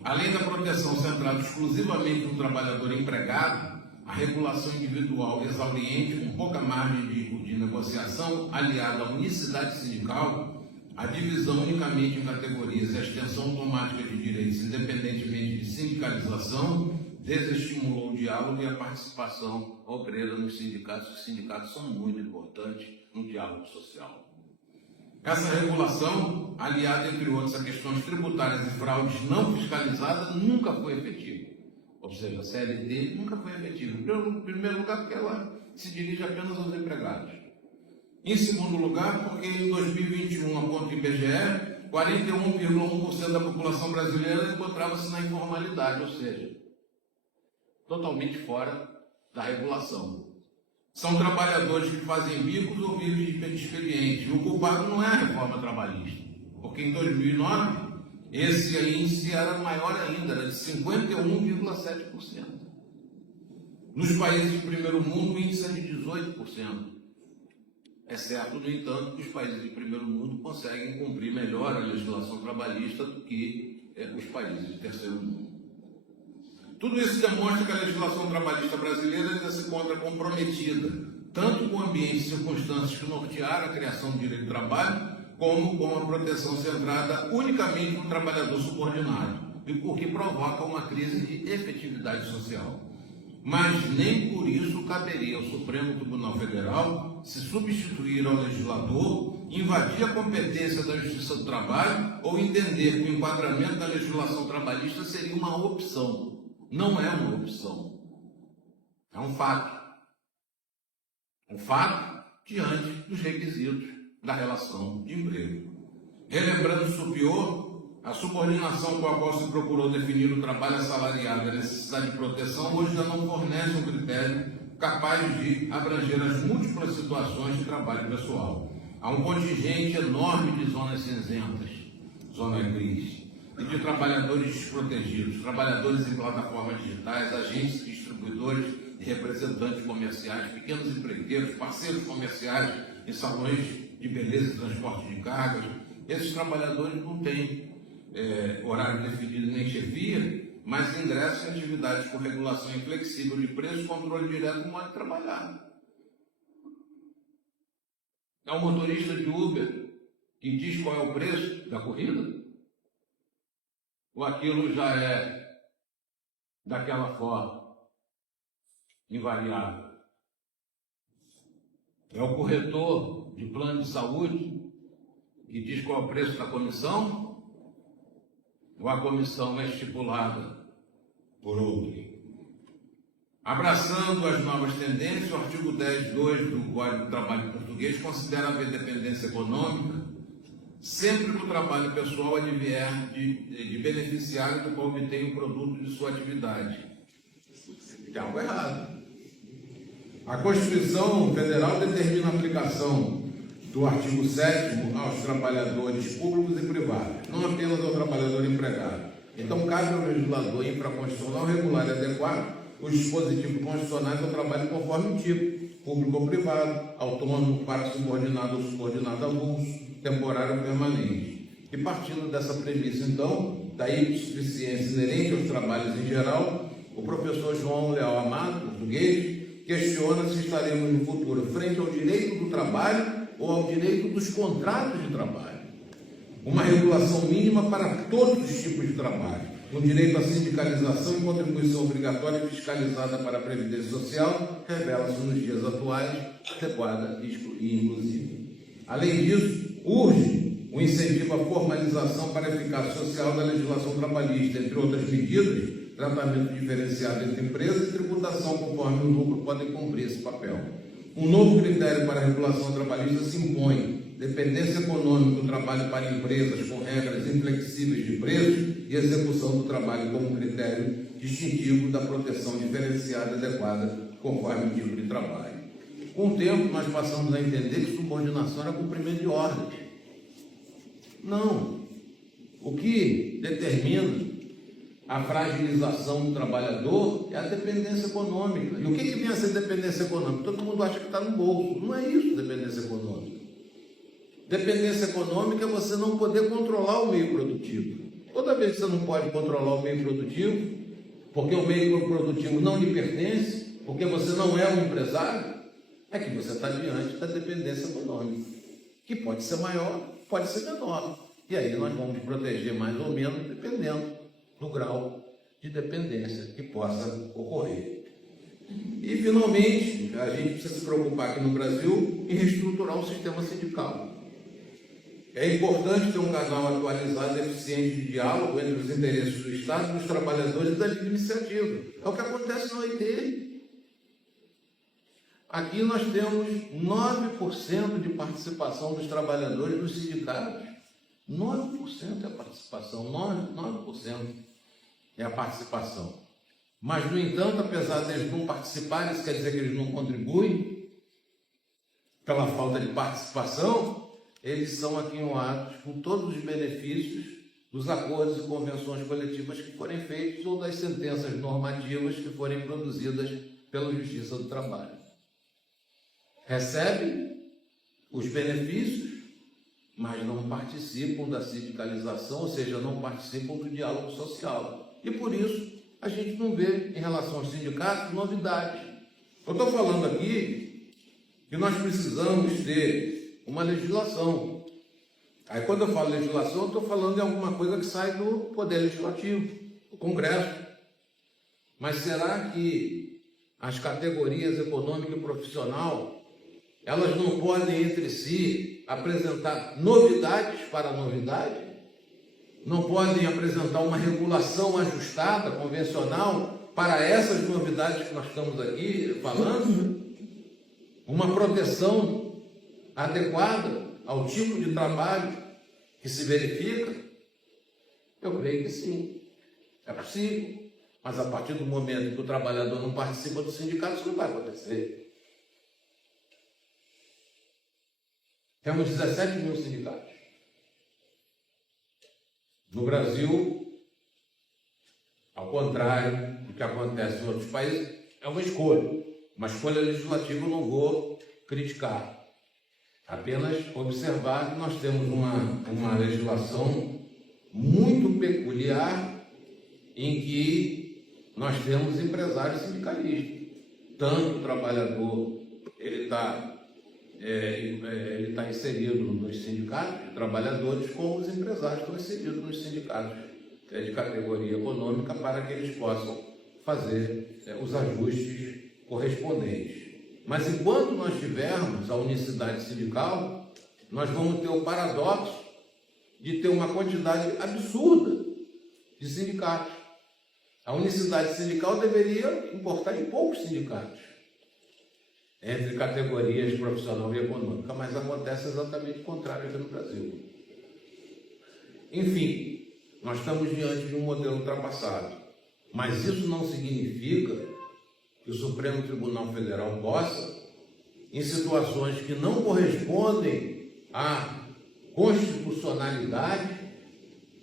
Além da proteção centrada exclusivamente no trabalhador empregado, a regulação individual exauriente, com pouca margem de negociação, aliada à unicidade sindical, a divisão unicamente em categorias e a extensão automática de direitos, independentemente de sindicalização, desestimulou o diálogo e a participação obreira nos sindicatos. Os sindicatos são muito importantes no diálogo social. Essa regulação, aliada, entre outros, a questões tributárias e fraudes não fiscalizadas, nunca foi efetiva. Ou seja, a CLT nunca foi efetiva. Em primeiro lugar, porque ela se dirige apenas aos empregados. Em segundo lugar, porque em 2021, aponta o IBGE, 41,1% da população brasileira encontrava-se na informalidade, ou seja, totalmente fora da regulação. São trabalhadores que fazem bicos ou bicos de expediente. E o culpado não é a reforma trabalhista, porque em 2009 esse índice era maior ainda, era de 51,7%. Nos países de primeiro mundo, o índice é de 18%. É certo, no entanto, que os países de primeiro mundo conseguem cumprir melhor a legislação trabalhista do que os países de terceiro mundo. Tudo isso demonstra que a legislação trabalhista brasileira ainda se encontra comprometida, tanto com o ambiente e circunstâncias que nortearam a criação do direito do trabalho, como com a proteção centrada unicamente no trabalhador subordinado, e o que provoca uma crise de efetividade social. Mas nem por isso caberia ao Supremo Tribunal Federal se substituir ao legislador, invadir a competência da Justiça do Trabalho ou entender que o enquadramento da legislação trabalhista seria uma opção. Não é uma opção. É um fato. Um fato diante dos requisitos da relação de emprego. Relembrando Supior, a subordinação com a qual se procurou definir o trabalho assalariado e a necessidade de proteção hoje já não fornece um critério capaz de abranger as múltiplas situações de trabalho pessoal. Há um contingente enorme de zonas cinzentas, zona gris, e de trabalhadores desprotegidos, trabalhadores em plataformas digitais, agentes distribuidores e representantes comerciais, pequenos empreiteiros, parceiros comerciais em salões de beleza e transporte de cargas. Esses trabalhadores não têm horário definido nem chefia, mas ingressam em atividades com regulação inflexível de preço, controle direto do modo de trabalhar. É um motorista de Uber que diz qual é o preço da corrida? Ou aquilo já é daquela forma, invariável? É o corretor de plano de saúde que diz qual é o preço da comissão? Ou a comissão é estipulada por outro? Abraçando as novas tendências, o artigo 10.2 do Código do Trabalho Português considera haver dependência econômica sempre que o trabalho pessoal advier de beneficiário do qual obtém o produto de sua atividade. Tem algo errado. A Constituição Federal determina a aplicação do artigo 7º aos trabalhadores públicos e privados, não apenas ao trabalhador empregado. Então, cabe ao legislador infraconstitucional regular e adequar os dispositivos constitucionais ao trabalho conforme o tipo, público ou privado, autônomo, para subordinado ou subordinado avulso, temporário ou permanente. E partindo dessa premissa, então, da insuficiência inerente aos trabalhos em geral, o professor João Leal Amado, português, questiona se estaremos no futuro frente ao direito do trabalho ou ao direito dos contratos de trabalho. Uma regulação mínima para todos os tipos de trabalho, com direito à sindicalização e contribuição obrigatória fiscalizada para a Previdência Social, revela-se nos dias atuais adequada e inclusiva. Além disso, urge o incentivo à formalização para a eficácia social da legislação trabalhista, entre outras medidas, tratamento diferenciado entre empresas e tributação conforme o lucro podem cumprir esse papel. Um novo critério para a regulação trabalhista se impõe: dependência econômica do trabalho para empresas com regras inflexíveis de preços e execução do trabalho como critério distintivo da proteção diferenciada e adequada conforme o tipo de trabalho. Com o tempo, nós passamos a entender que subordinação era cumprimento de ordens. Não. O que determina a fragilização do trabalhador é a dependência econômica. E o que vem a ser dependência econômica? Todo mundo acha que está no bolso. Não é isso, dependência econômica. Dependência econômica é você não poder controlar o meio produtivo. Toda vez que você não pode controlar o meio produtivo, porque o meio produtivo não lhe pertence, porque você não é um empresário, é que você está diante da dependência econômica, que pode ser maior, pode ser menor. E aí nós vamos proteger mais ou menos, dependendo do grau de dependência que possa ocorrer. E, finalmente, a gente precisa se preocupar aqui no Brasil em reestruturar o sistema sindical. É importante ter um canal atualizado e eficiente de diálogo entre os interesses do Estado, dos trabalhadores e da livre iniciativa. É o que acontece na OIT. Aqui nós temos 9% de participação dos trabalhadores nos sindicatos. 9% é a participação, 9% é a participação. Mas, no entanto, apesar deles não participarem, isso quer dizer que eles não contribuem pela falta de participação, eles são aquinhoados com todos os benefícios dos acordos e convenções coletivas que forem feitos ou das sentenças normativas que forem produzidas pela Justiça do Trabalho. Recebem os benefícios, mas não participam da sindicalização, ou seja, não participam do diálogo social. E por isso, a gente não vê, em relação aos sindicatos, novidades. Eu estou falando aqui que nós precisamos ter uma legislação. Aí, quando eu falo legislação, eu estou falando de alguma coisa que sai do Poder Legislativo, do Congresso. Mas será que as categorias econômica e profissional, elas não podem, entre si, apresentar novidades para a novidade? Não podem apresentar uma regulação ajustada, convencional, para essas novidades que nós estamos aqui falando? Uma proteção adequada ao tipo de trabalho que se verifica? Eu creio que sim, é possível. Mas a partir do momento que o trabalhador não participa do sindicato, isso não vai acontecer. Temos 17 mil sindicatos. No Brasil, ao contrário do que acontece em outros países, é uma escolha legislativa. Eu não vou criticar, apenas observar que nós temos uma legislação muito peculiar em que nós temos empresários sindicalistas. Tanto o trabalhador, ele está inserido nos sindicatos de trabalhadores, como os empresários estão inseridos nos sindicatos de categoria econômica para que eles possam fazer os ajustes correspondentes. Mas enquanto nós tivermos a unicidade sindical, nós vamos ter o paradoxo de ter uma quantidade absurda de sindicatos. A unicidade sindical deveria importar em poucos sindicatos entre categorias profissional e econômica, mas acontece exatamente o contrário aqui no Brasil. Enfim, nós estamos diante de um modelo ultrapassado, mas isso não significa que o Supremo Tribunal Federal possa, em situações que não correspondem à constitucionalidade,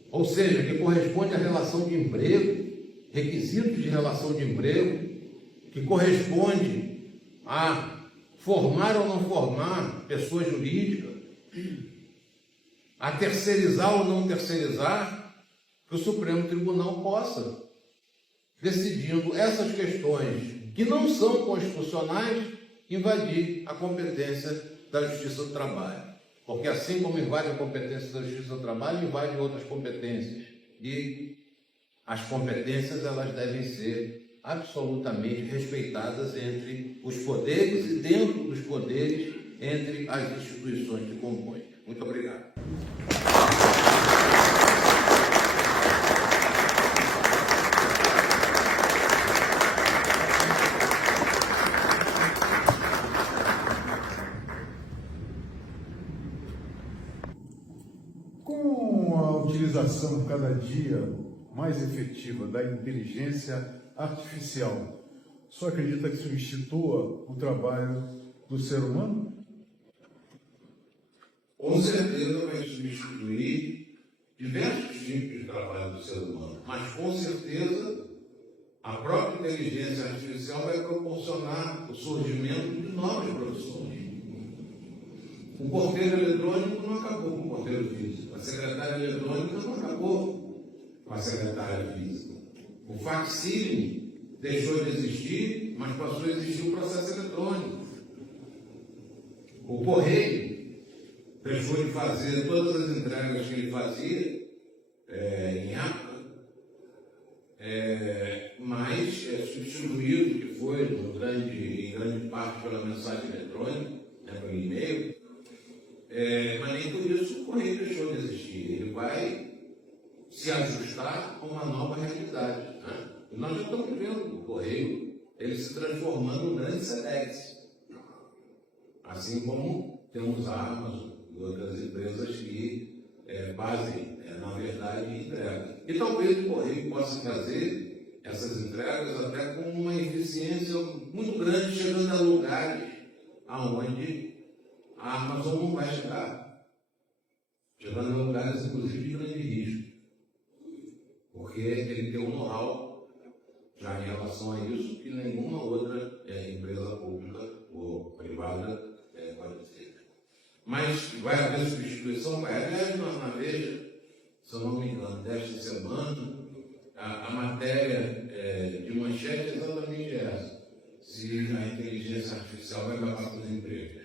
ou seja, que corresponde à relação de emprego, requisitos de relação de emprego, que corresponde a formar ou não formar pessoa jurídica, a terceirizar ou não terceirizar, que o Supremo Tribunal possa, decidindo essas questões que não são constitucionais, invadir a competência da Justiça do Trabalho. Porque assim como invade a competência da Justiça do Trabalho, invade outras competências. E as competências, elas devem ser absolutamente respeitadas entre os poderes e dentro dos poderes, entre as instituições que compõem. Muito obrigado. Com a utilização cada dia mais efetiva da inteligência artificial, só acredita que substitua o trabalho do ser humano? Com certeza vai substituir diversos tipos de trabalho do ser humano, mas com certeza a própria inteligência artificial vai proporcionar o surgimento de novas profissões. O porteiro eletrônico não acabou com o porteiro físico, a secretária eletrônica não acabou com a secretária física. O facsímile deixou de existir, mas passou a existir o processo eletrônico. O correio deixou de fazer todas as entregas que ele fazia em época, mas substituído, que foi em grande parte pela mensagem eletrônica, pelo e-mail, mas nem por isso o correio deixou de existir. Ele vai se ajustar a uma nova realidade. Né? E nós já estamos vendo o correio ele se transformando num grande SEDEX. Assim como temos a Amazon e outras empresas que fazem, na verdade, entrega. E talvez o correio possa fazer essas entregas até com uma eficiência muito grande, chegando a lugares aonde a Amazon não vai chegar. Chegando a lugares, inclusive, de grande risco. Porque ele tem um know-how já em relação a isso que nenhuma outra empresa pública ou privada pode ter. Mas vai haver substituição? Vai. Aliás, na Veja, se eu não me engano, desta semana, a matéria de manchete é exatamente essa. Se a inteligência artificial vai acabar com os empregos.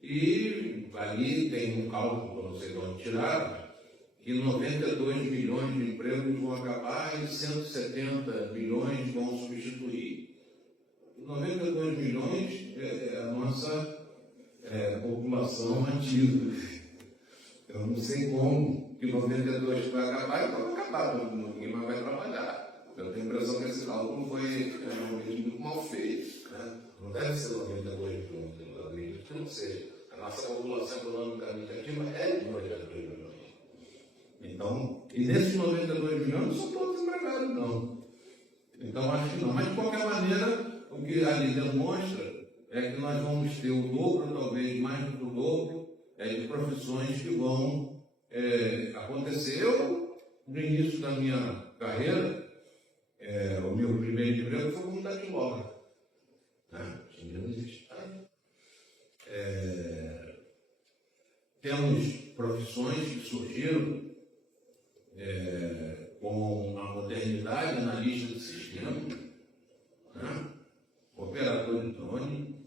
E ali tem um cálculo, eu não sei de onde tirar, que 92 milhões de empregos vão acabar e 170 milhões vão substituir. 92 milhões é a nossa população ativa. Eu não sei como que 92 vai acabar e vai acabar, ninguém mais vai trabalhar. Eu tenho a impressão que esse cálculo foi realmente muito mal feito. Né? Não deve ser 92 milhões, que não seja. A nossa população economicamente ativa é de 92 milhões. Então, e desses 92 milhões não são todos empregados, não. Então, acho que não. Mas, de qualquer maneira, o que ali demonstra é que nós vamos ter o dobro, talvez mais do que o dobro, de profissões que vão acontecer. Eu, no início da minha carreira, o meu primeiro emprego foi como datilógrafo. Não existe. Temos profissões que surgiram com a modernidade, analista de sistema, operador de drone,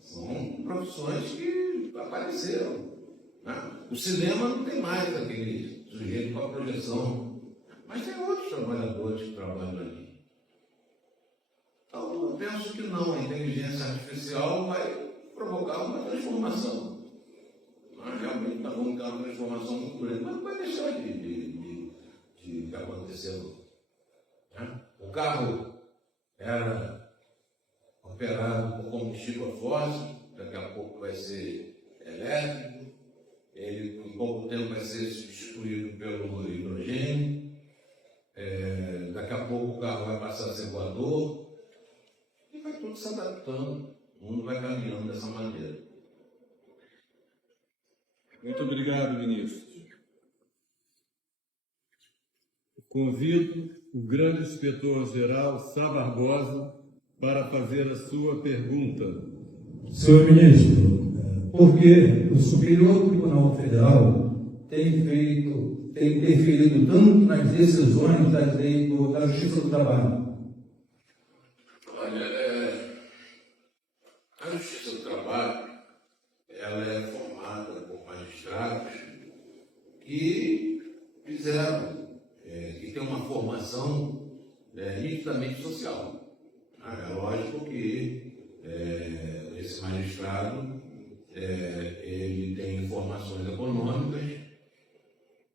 são profissões que apareceram. O cinema não tem mais aquele sujeito com a projeção, mas tem outros trabalhadores que trabalham ali. Então, eu penso que não, a inteligência artificial vai provocar uma transformação. Realmente vamos ter uma transformação muito grande, mas não vai deixar de acontecer. O carro era operado por combustível fóssil, daqui a pouco vai ser elétrico, ele em pouco tempo vai ser substituído pelo hidrogênio, daqui a pouco o carro vai passar a ser voador, e vai tudo se adaptando, o mundo vai caminhando dessa maneira. Muito obrigado, ministro. Convido o grande inspetor-geral Sá Barbosa para fazer a sua pergunta. Senhor ministro, por que o Superior Tribunal Federal tem interferido tanto nas decisões da Justiça do Trabalho? Olha, a Justiça do Trabalho ela é formada por magistrados que fizeram, que tem uma formação nitidamente social. É lógico que esse magistrado ele tem informações econômicas,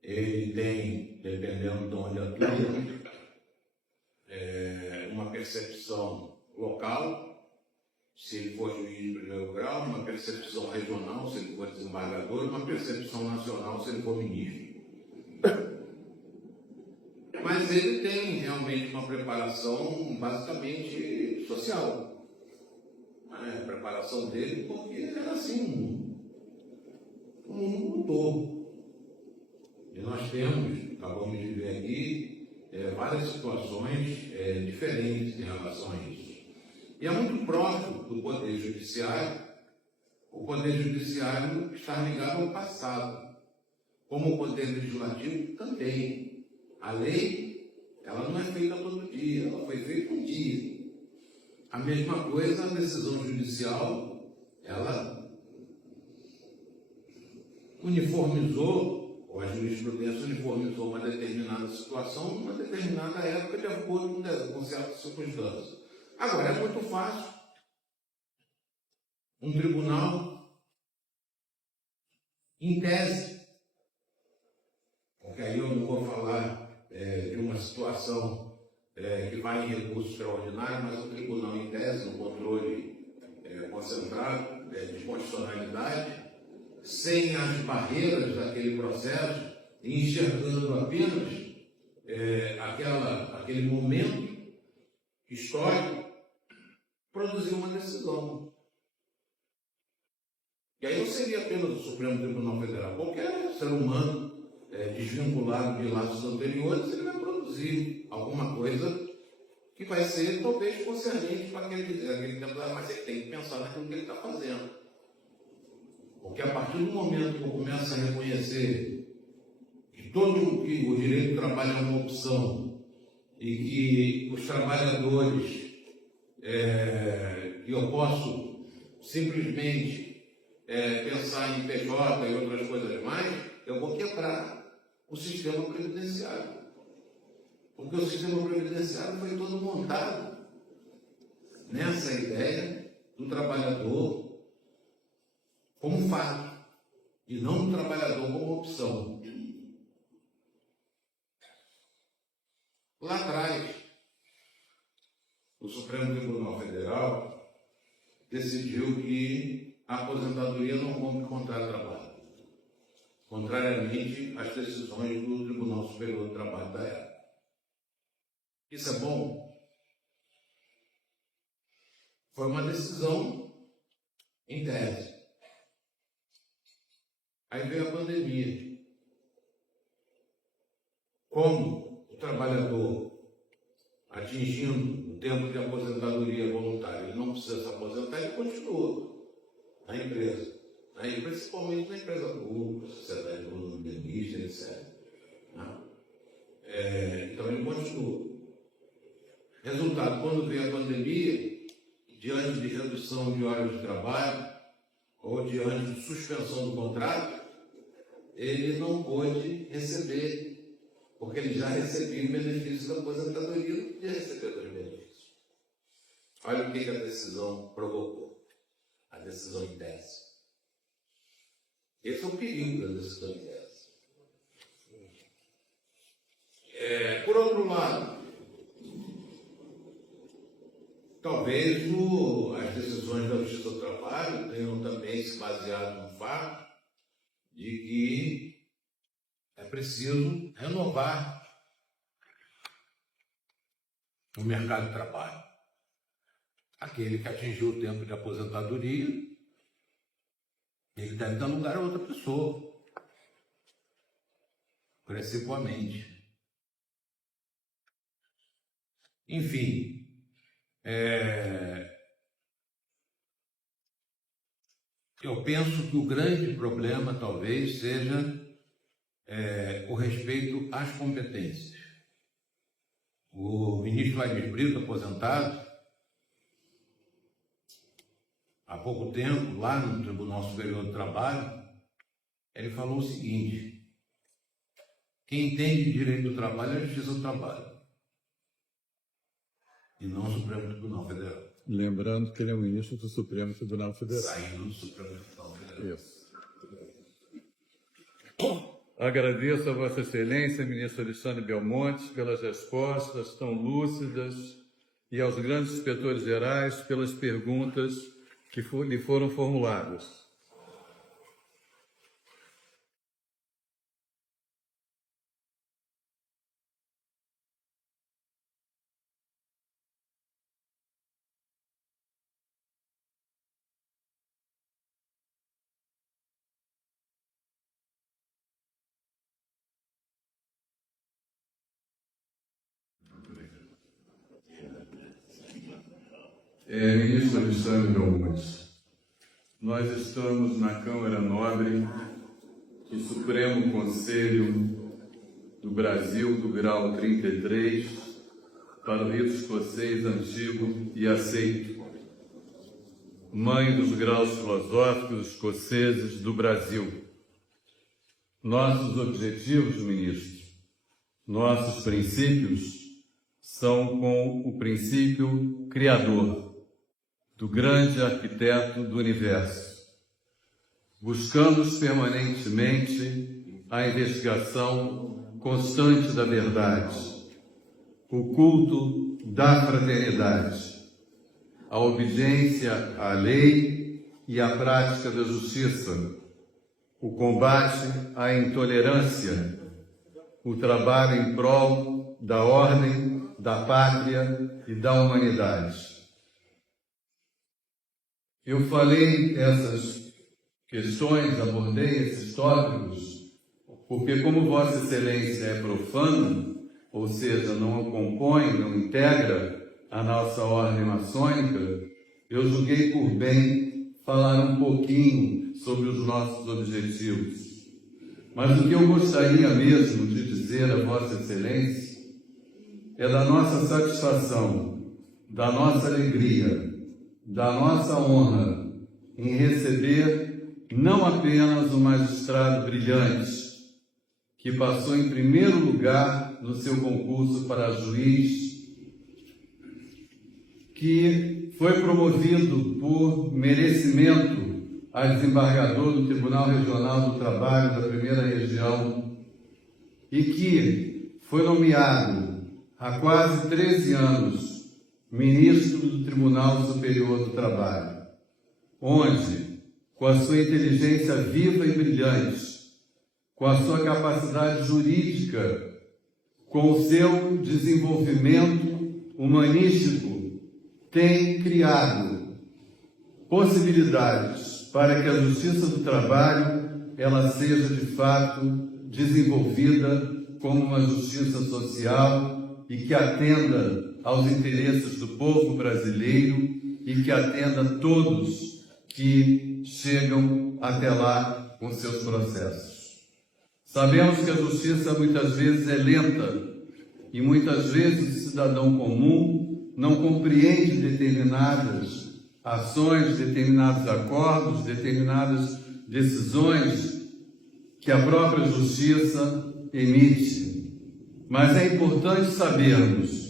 ele tem, dependendo de onde atua, uma percepção local, se ele for juiz de primeiro grau, uma percepção regional, se ele for desembargador, uma percepção nacional, se ele for ministro. Mas ele tem realmente uma preparação basicamente social. A preparação dele, porque ele era assim, um mundo mudou. E nós acabamos de ver aqui, várias situações diferentes em relação a isso. E é muito próximo do Poder Judiciário. O Poder Judiciário está ligado ao passado, como o Poder Legislativo também. A lei, ela não é feita todo dia, ela foi feita um dia. A mesma coisa, a decisão judicial, ela uniformizou, ou a jurisprudência uniformizou uma determinada situação numa determinada época de acordo com certas circunstâncias. Agora, é muito fácil um tribunal, em tese, porque aí eu não vou falar de uma situação que vai em recurso extraordinário, mas o tribunal, em tese, no controle concentrado de constitucionalidade, sem as barreiras daquele processo, enxergando apenas aquele momento histórico, produziu uma decisão. E aí não seria apenas o Supremo Tribunal Federal. Qualquer ser humano desvinculado de laços anteriores, ele vai produzir alguma coisa que vai ser talvez concernente para aquele candidato, mas ele tem que pensar naquilo que ele está fazendo. Porque a partir do momento que eu começo a reconhecer que que o direito do trabalho é uma opção e que os trabalhadores, que eu posso simplesmente pensar em PJ e outras coisas mais, eu vou quebrar o sistema previdenciário. Porque o sistema previdenciário foi todo montado nessa ideia do trabalhador como fato e não do trabalhador como opção. Lá atrás, o Supremo Tribunal Federal decidiu que a aposentadoria não compra contrato de trabalho, contrariamente às decisões do Tribunal Superior do Trabalho da época. Isso é bom? Foi uma decisão em tese. Aí veio a pandemia. Como o trabalhador, atingindo o tempo de aposentadoria voluntária, ele não precisa se aposentar, ele continua na empresa. Aí, principalmente na empresa pública, sociedade economista, etc. Então ele continua. Resultado, quando veio a pandemia, diante de redução de horas de trabalho, ou diante de suspensão do contrato, ele não pôde receber, porque ele já recebia o benefício da aposentadoria, não podia receber os benefícios. Olha o que a decisão provocou, a decisão em tese. Esse é o perigo da decisão em tese. Por outro lado, talvez as decisões da Justiça do Trabalho tenham também se baseado no fato de que é preciso renovar o mercado de trabalho. Aquele que atingiu o tempo de aposentadoria, ele deve dar lugar a outra pessoa, principalmente. Enfim, eu penso que o grande problema talvez seja o respeito às competências. O ministro Aires Brito, aposentado, há pouco tempo, lá no Tribunal Superior do Trabalho, ele falou o seguinte: quem entende direito do trabalho é a Justiça do Trabalho, e não o Supremo Tribunal Federal. Lembrando que ele é o ministro do Supremo Tribunal Federal. Saindo do Supremo Tribunal Federal. Isso. Agradeço a Vossa Excelência, ministro Alexandre Belmonte, pelas respostas tão lúcidas e aos grandes inspetores gerais pelas perguntas que lhe foram formuladas. Ministro Alexandre Belmonte, nós estamos na Câmara Nobre do Supremo Conselho do Brasil, do grau 33, para o rito escocês antigo e aceito, mãe dos graus filosóficos escoceses do Brasil. Nossos objetivos, ministro, nossos princípios são com o princípio criador do grande arquiteto do universo. Buscamos permanentemente a investigação constante da verdade, o culto da fraternidade, a obediência à lei e a prática da justiça, o combate à intolerância, o trabalho em prol da ordem, da pátria e da humanidade. Eu falei essas questões, abordei esses tópicos, porque como Vossa Excelência é profano, ou seja, não compõe, não integra a nossa ordem maçônica, eu julguei por bem falar um pouquinho sobre os nossos objetivos. Mas o que eu gostaria mesmo de dizer a Vossa Excelência é da nossa satisfação, da nossa alegria, da nossa honra em receber não apenas um magistrado brilhante, que passou em primeiro lugar no seu concurso para juiz, que foi promovido por merecimento a desembargador do Tribunal Regional do Trabalho da Primeira Região e que foi nomeado há quase 13 anos ministro do Tribunal Superior do Trabalho, onde, com a sua inteligência viva e brilhante, com a sua capacidade jurídica, com o seu desenvolvimento humanístico, tem criado possibilidades para que a justiça do trabalho ela seja de fato desenvolvida como uma justiça social e que atenda aos interesses do povo brasileiro e que atenda a todos que chegam até lá com seus processos. Sabemos que a justiça muitas vezes é lenta e muitas vezes o cidadão comum não compreende determinadas ações, determinados acordos, determinadas decisões que a própria justiça emite. Mas é importante sabermos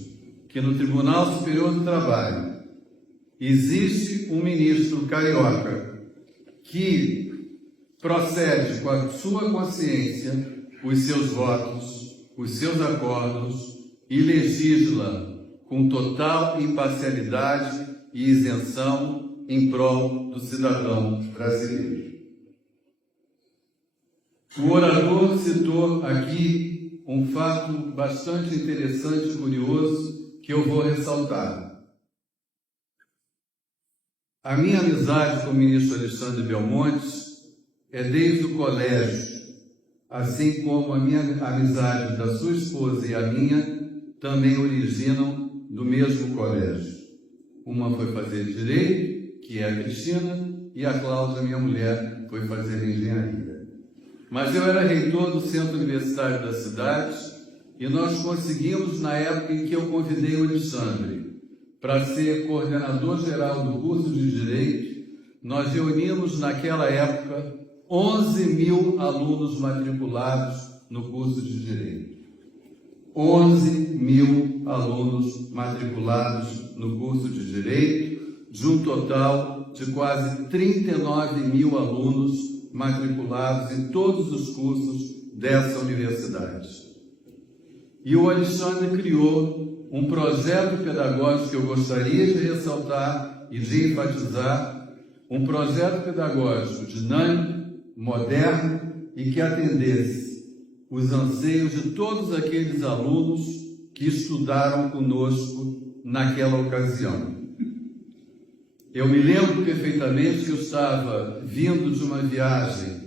que no Tribunal Superior do Trabalho existe um ministro carioca que procede com a sua consciência os seus votos, os seus acordos e legisla com total imparcialidade e isenção em prol do cidadão brasileiro. O orador citou aqui um fato bastante interessante e curioso que eu vou ressaltar. A minha amizade com o ministro Alexandre Belmonte é desde o colégio, assim como a minha amizade da sua esposa e a minha também originam do mesmo colégio. Uma foi fazer Direito, que é a Cristina, e a Cláudia, minha mulher, foi fazer Engenharia. Mas eu era reitor do Centro Universitário da cidade e nós conseguimos, na época em que eu convidei o Alexandre para ser coordenador geral do curso de Direito, nós reunimos naquela época 11.000 alunos matriculados no curso de Direito. 11.000 alunos matriculados no curso de Direito, de um total de quase 39.000 alunos matriculados em todos os cursos dessa universidade. E o Alexandre criou um projeto pedagógico que eu gostaria de ressaltar e de enfatizar, um projeto pedagógico dinâmico, moderno e que atendesse os anseios de todos aqueles alunos que estudaram conosco naquela ocasião. Eu me lembro perfeitamente que eu estava vindo de uma viagem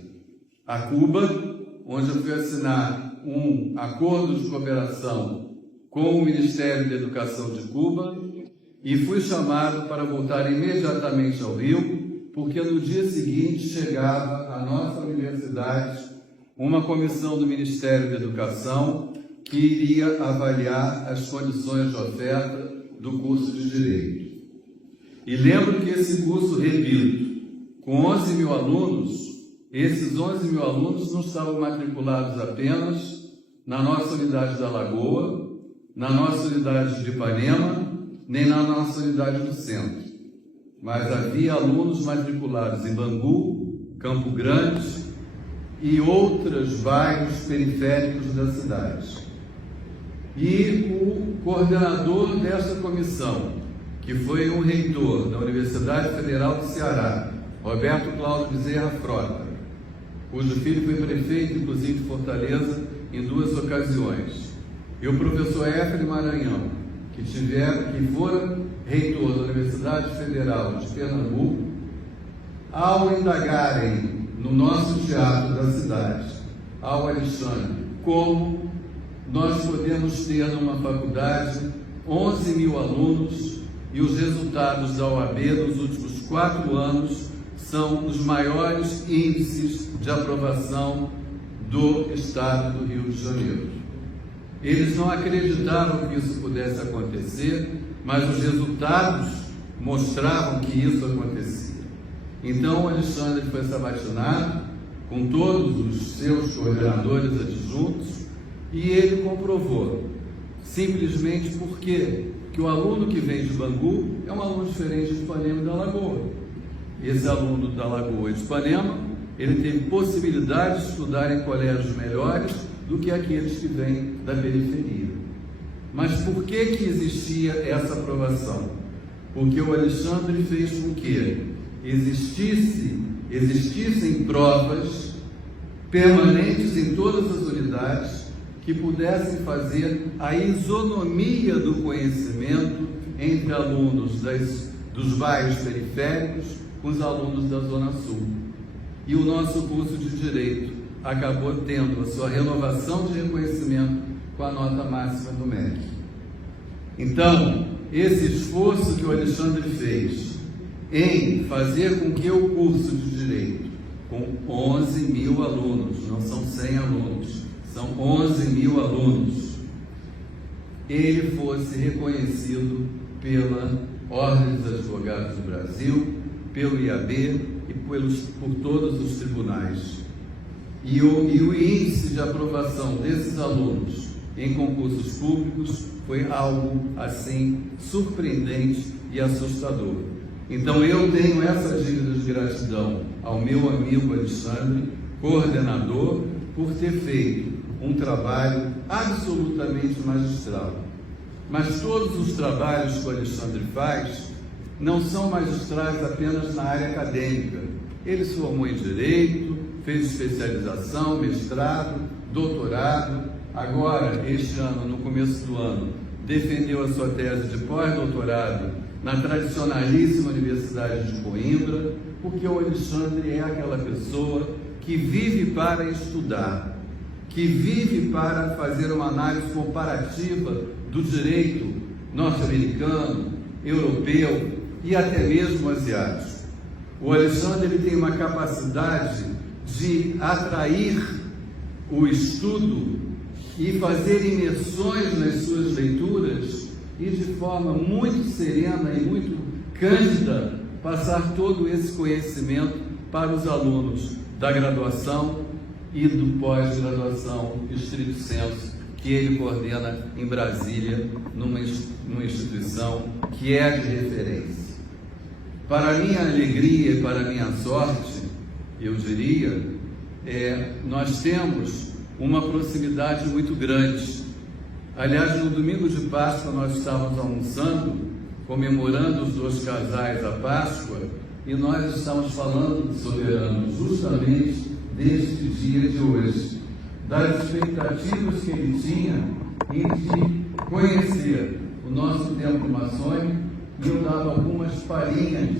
a Cuba, onde eu fui assinar um acordo de cooperação com o Ministério da Educação de Cuba e fui chamado para voltar imediatamente ao Rio, porque no dia seguinte chegava à nossa universidade uma comissão do Ministério da Educação que iria avaliar as condições de oferta do curso de Direito. E lembro que esse curso, repito, com 11 mil alunos, esses 11 mil alunos não estavam matriculados apenas na nossa unidade da Lagoa, na nossa unidade de Ipanema, nem na nossa unidade do centro, mas havia alunos matriculados em Bangu, Campo Grande e outros bairros periféricos da cidade. E o coordenador dessa comissão, que foi um reitor da Universidade Federal do Ceará, Roberto Cláudio Bezerra Frota, cujo filho foi prefeito, inclusive, de Fortaleza em 2 ocasiões, e o professor Éfrem Maranhão, que fora reitor da Universidade Federal de Pernambuco, ao indagarem no nosso teatro da cidade, ao Alexandre, como nós podemos ter numa faculdade 11 mil alunos e os resultados da OAB nos últimos 4 anos são os maiores índices de aprovação do estado do Rio de Janeiro. Eles não acreditavam que isso pudesse acontecer, mas os resultados mostravam que isso acontecia. Então, o Alexandre foi sabatinado com todos os seus coordenadores adjuntos e ele comprovou, simplesmente porque que o aluno que vem de Bangu é um aluno diferente de Ipanema e da Lagoa. Esse aluno da Lagoa e de Ipanema, ele teve possibilidade de estudar em colégios melhores do que aqueles que vêm da periferia. Mas por que existia essa aprovação? Porque o Alexandre fez com que existissem provas permanentes em todas as unidades que pudessem fazer a isonomia do conhecimento entre alunos dos bairros periféricos com os alunos da Zona Sul. E o nosso curso de Direito acabou tendo a sua renovação de reconhecimento com a nota máxima do MEC. Então, esse esforço que o Alexandre fez em fazer com que o curso de Direito, com 11 mil alunos, não são 100 alunos, são 11 mil alunos, ele fosse reconhecido pela Ordem dos Advogados do Brasil, pelo IAB e por todos os tribunais. E o índice de aprovação desses alunos em concursos públicos foi algo, assim, surpreendente e assustador. Então, eu tenho essa dívida de gratidão ao meu amigo Alexandre, coordenador, por ter feito um trabalho absolutamente magistral. Mas todos os trabalhos que o Alexandre faz não são magistrais apenas na área acadêmica. Ele se formou em Direito, fez especialização, mestrado, doutorado. Agora, este ano, no começo do ano, defendeu a sua tese de pós-doutorado na tradicionalíssima Universidade de Coimbra, porque o Alexandre é aquela pessoa que vive para estudar, que vive para fazer uma análise comparativa do direito norte-americano, europeu e até mesmo asiático. O Alexandre ele tem uma capacidade de atrair o estudo e fazer imersões nas suas leituras e de forma muito serena e muito cândida passar todo esse conhecimento para os alunos da graduação e do pós-graduação estrito sensu, que ele coordena em Brasília, numa instituição que é de referência. Para minha alegria e para minha sorte, eu diria, nós temos uma proximidade muito grande. Aliás, no domingo de Páscoa nós estávamos almoçando, comemorando os 2 casais da Páscoa, e nós estamos falando, soberano, justamente deste dia de hoje, das expectativas que ele tinha em de conhecer o nosso templo maçônico, e eu dava algumas palhinhas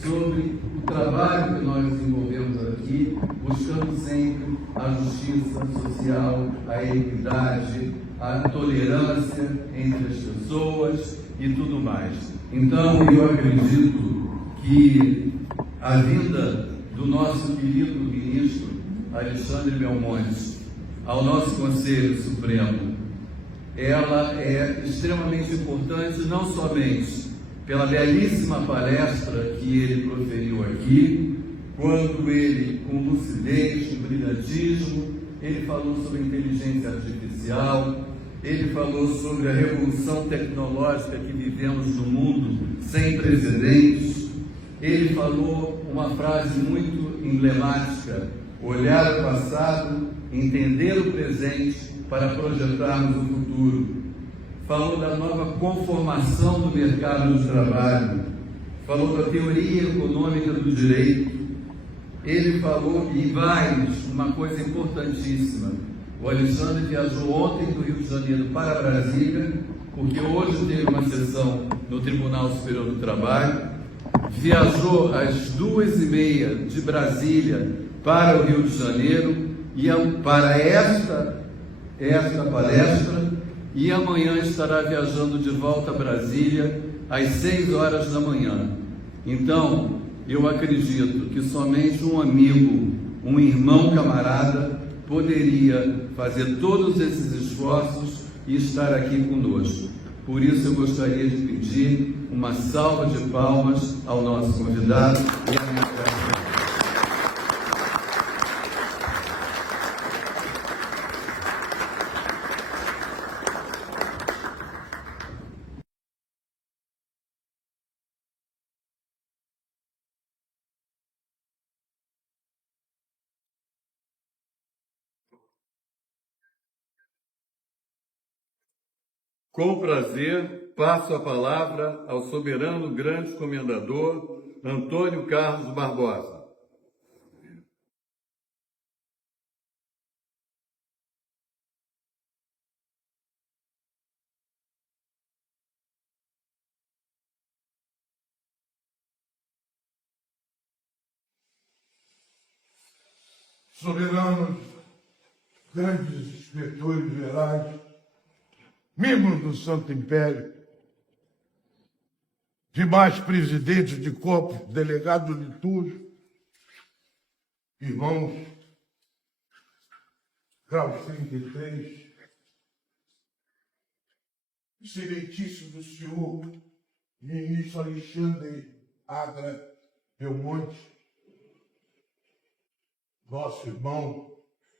sobre o trabalho que nós desenvolvemos aqui, buscando sempre a justiça social, a equidade, a tolerância entre as pessoas e tudo mais. Então, eu acredito que a vinda do nosso querido ministro Alexandre Belmonte ao nosso Conselho Supremo ela é extremamente importante, não somente pela belíssima palestra que ele proferiu aqui, quando ele, com lucidez, com brilhantismo, ele falou sobre inteligência artificial, ele falou sobre a revolução tecnológica que vivemos no mundo sem precedentes, ele falou uma frase muito emblemática: olhar o passado, entender o presente para projetarmos o futuro. Falou da nova conformação do mercado de trabalho, falou da teoria econômica do direito. Ele falou, e mais, uma coisa importantíssima: o Alexandre viajou ontem do Rio de Janeiro para Brasília, porque hoje teve uma sessão no Tribunal Superior do Trabalho, viajou às 2h30 de Brasília para o Rio de Janeiro, e para esta palestra, e amanhã estará viajando de volta a Brasília às 6h da manhã. Então, eu acredito que somente um amigo, um irmão camarada, poderia fazer todos esses esforços e estar aqui conosco. Por isso, eu gostaria de pedir uma salva de palmas ao nosso convidado e à minha gratidão. Com prazer, passo a palavra ao soberano grande comendador Antônio Carlos Barbosa. Soberanos, grandes inspetores gerais, membros do Santo Império, demais presidentes de corpos, delegados de tudo, irmãos, grau 33, excelentíssimo senhor ministro Alexandre Agra Belmonte, nosso irmão,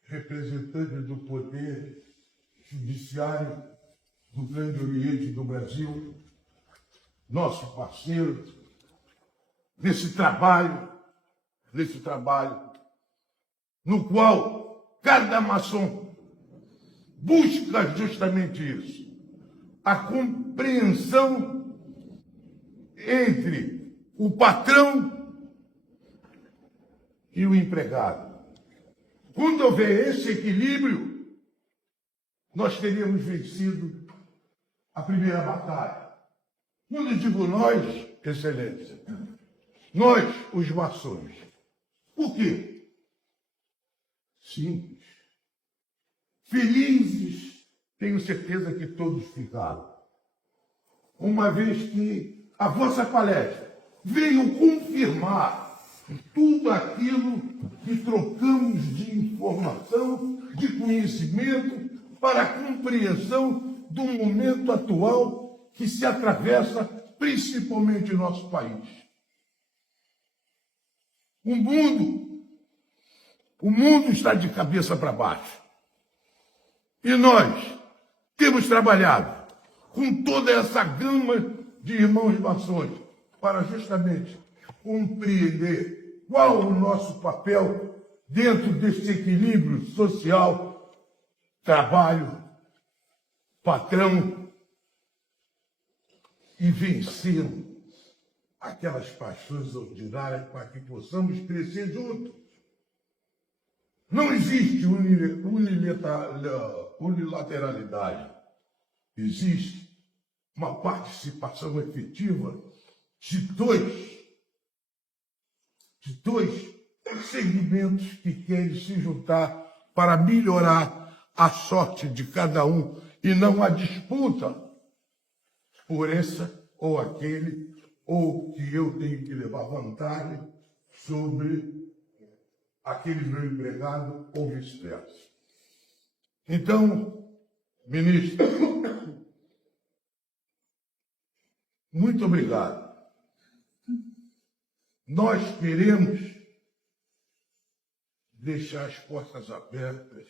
representante do Poder Judiciário do Grande Oriente do Brasil, nosso parceiro, nesse trabalho, no qual cada maçom busca justamente isso, a compreensão entre o patrão e o empregado. Quando houver esse equilíbrio, nós teríamos vencido a primeira batalha. Quando eu digo nós, Excelência, nós, os maçons. Por quê? Simples. Felizes, tenho certeza que todos ficaram, uma vez que a vossa palestra veio confirmar tudo aquilo que trocamos de informação, de conhecimento, para a compreensão do momento atual que se atravessa principalmente em nosso país. O mundo está de cabeça para baixo. E nós temos trabalhado com toda essa gama de irmãos maçons para justamente compreender qual o nosso papel dentro desse equilíbrio social, trabalho, patrão, e vencer aquelas paixões ordinárias para que possamos crescer juntos. Não existe unilateralidade. Existe uma participação efetiva de dois segmentos que querem se juntar para melhorar a sorte de cada um e não a disputa por essa ou aquele, ou que eu tenho que levar vantagem sobre aquele meu empregado ou vice-versa. Então, ministro, muito obrigado. Nós queremos deixar as portas abertas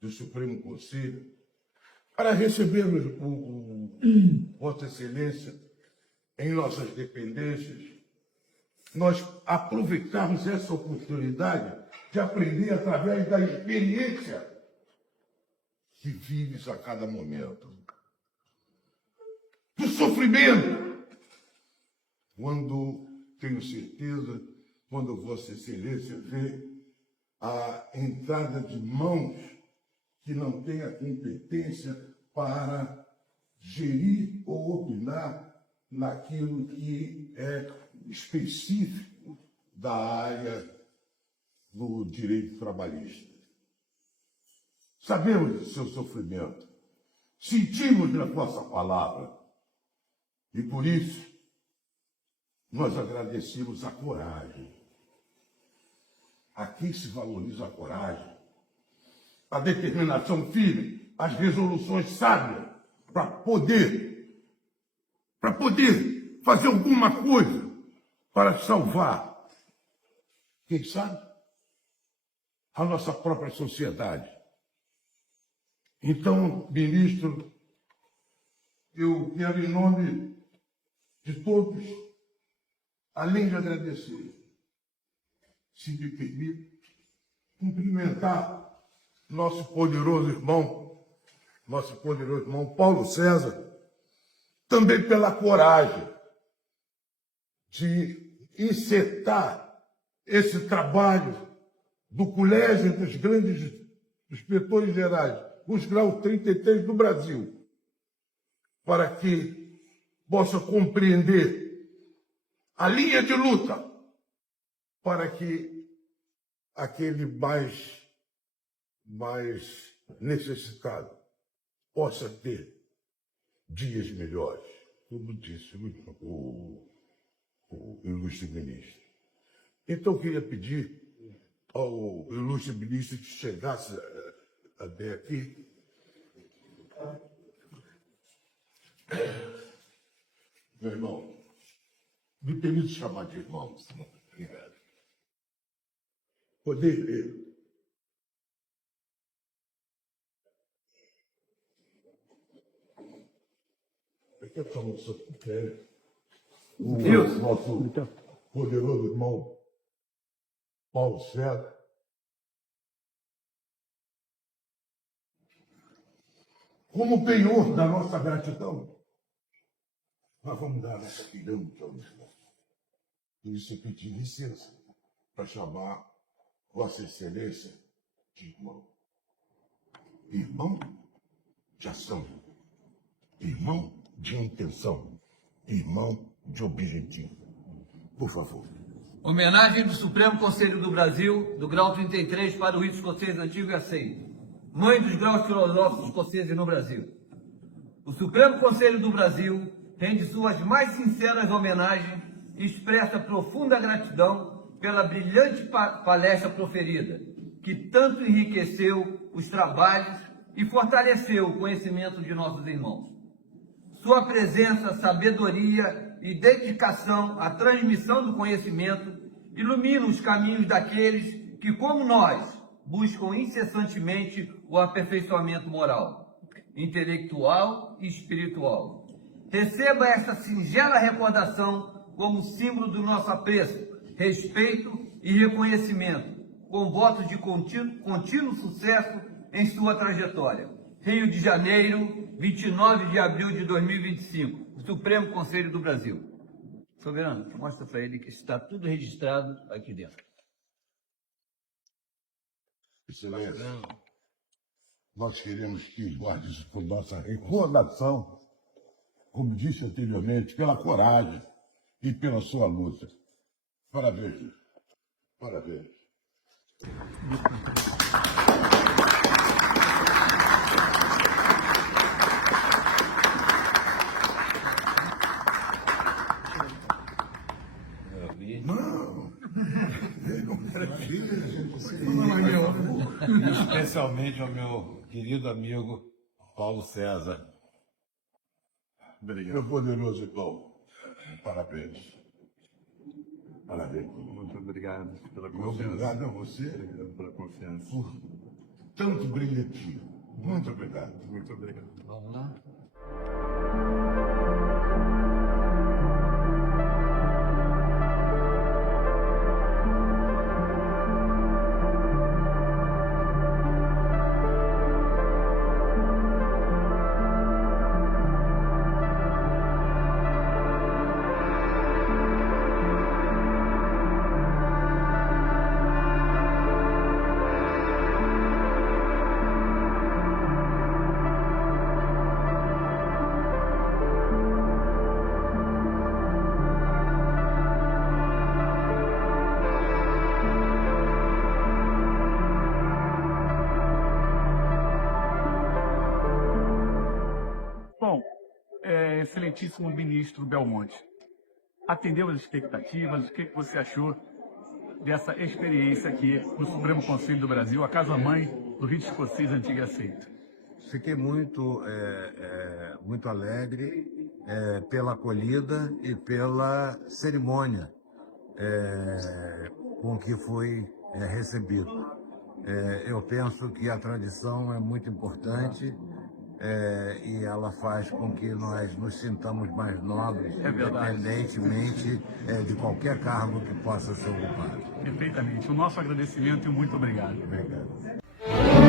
do Supremo Conselho para receber Vossa Excelência em nossas dependências. Nós aproveitarmos essa oportunidade de aprender através da experiência que vives a cada momento. Do sofrimento, quando, tenho certeza, quando Vossa Excelência vê a entrada de mãos que não têm a competência para gerir ou opinar naquilo que é específico da área do direito trabalhista. Sabemos do seu sofrimento, sentimos na vossa palavra e, por isso, nós agradecemos a coragem. Aqui se valoriza a coragem, a determinação firme, as resoluções sábias para poder fazer alguma coisa para salvar, quem sabe, a nossa própria sociedade. Então, ministro, eu quero, em nome de todos, além de agradecer, se me permite, cumprimentar nosso poderoso irmão Paulo César, também pela coragem de encetar esse trabalho do Colégio dos Grandes Inspetores Gerais, os graus 33 do Brasil, para que possa compreender a linha de luta para que aquele mais necessitado possa ter dias melhores, como disse o ilustre ministro. Então, eu queria pedir ao ilustre ministro que chegasse até aqui. Meu irmão, me permite chamar de irmão, senão. Obrigado. Poder ler. Eu falo sobre o nosso poderoso irmão Paulo César. Como penhor da nossa gratidão, nós vamos dar a nossa pirâmide ao irmão. Por isso eu pedi licença para chamar Vossa Excelência de irmão. Irmão de ação, irmão de intenção, irmão de objetivo. Por favor. Homenagem do Supremo Conselho do Brasil, do grau 33 para o rito escocês antigo e aceito. Mãe dos graus filosóficos escoceses no Brasil. O Supremo Conselho do Brasil rende suas mais sinceras homenagens e expressa profunda gratidão pela brilhante palestra proferida, que tanto enriqueceu os trabalhos e fortaleceu o conhecimento de nossos irmãos. Sua presença, sabedoria e dedicação à transmissão do conhecimento iluminam os caminhos daqueles que, como nós, buscam incessantemente o aperfeiçoamento moral, intelectual e espiritual. Receba esta singela recordação como símbolo do nosso apreço, respeito e reconhecimento, com votos de contínuo sucesso em sua trajetória. Rio de Janeiro, 29 de abril de 2025, Supremo Conselho do Brasil. Soberano, mostra para ele que está tudo registrado aqui dentro. Excelência, nós queremos que guarde isso por nossa recordação, como disse anteriormente, pela coragem e pela sua luta. Parabéns. Parabéns. Especialmente ao meu querido amigo Paulo César. Obrigado. Meu poderoso irmão. Parabéns. Parabéns. Muito obrigado pela Obrigado a você pela confiança. por tanto brilhantinho. Muito obrigado. Muito obrigado. Vamos lá. Bom, excelentíssimo ministro Belmonte, atendeu as expectativas? O que você achou dessa experiência aqui no Supremo Conselho do Brasil, a casa-mãe do rito escocês antigo e aceito? Fiquei muito alegre pela acolhida e pela cerimônia com que foi recebido. Eu penso que a tradição é muito importante e ela faz com que nós nos sintamos mais nobres, independentemente de qualquer cargo que possa ser ocupado. Perfeitamente. O nosso agradecimento e muito obrigado. Obrigado.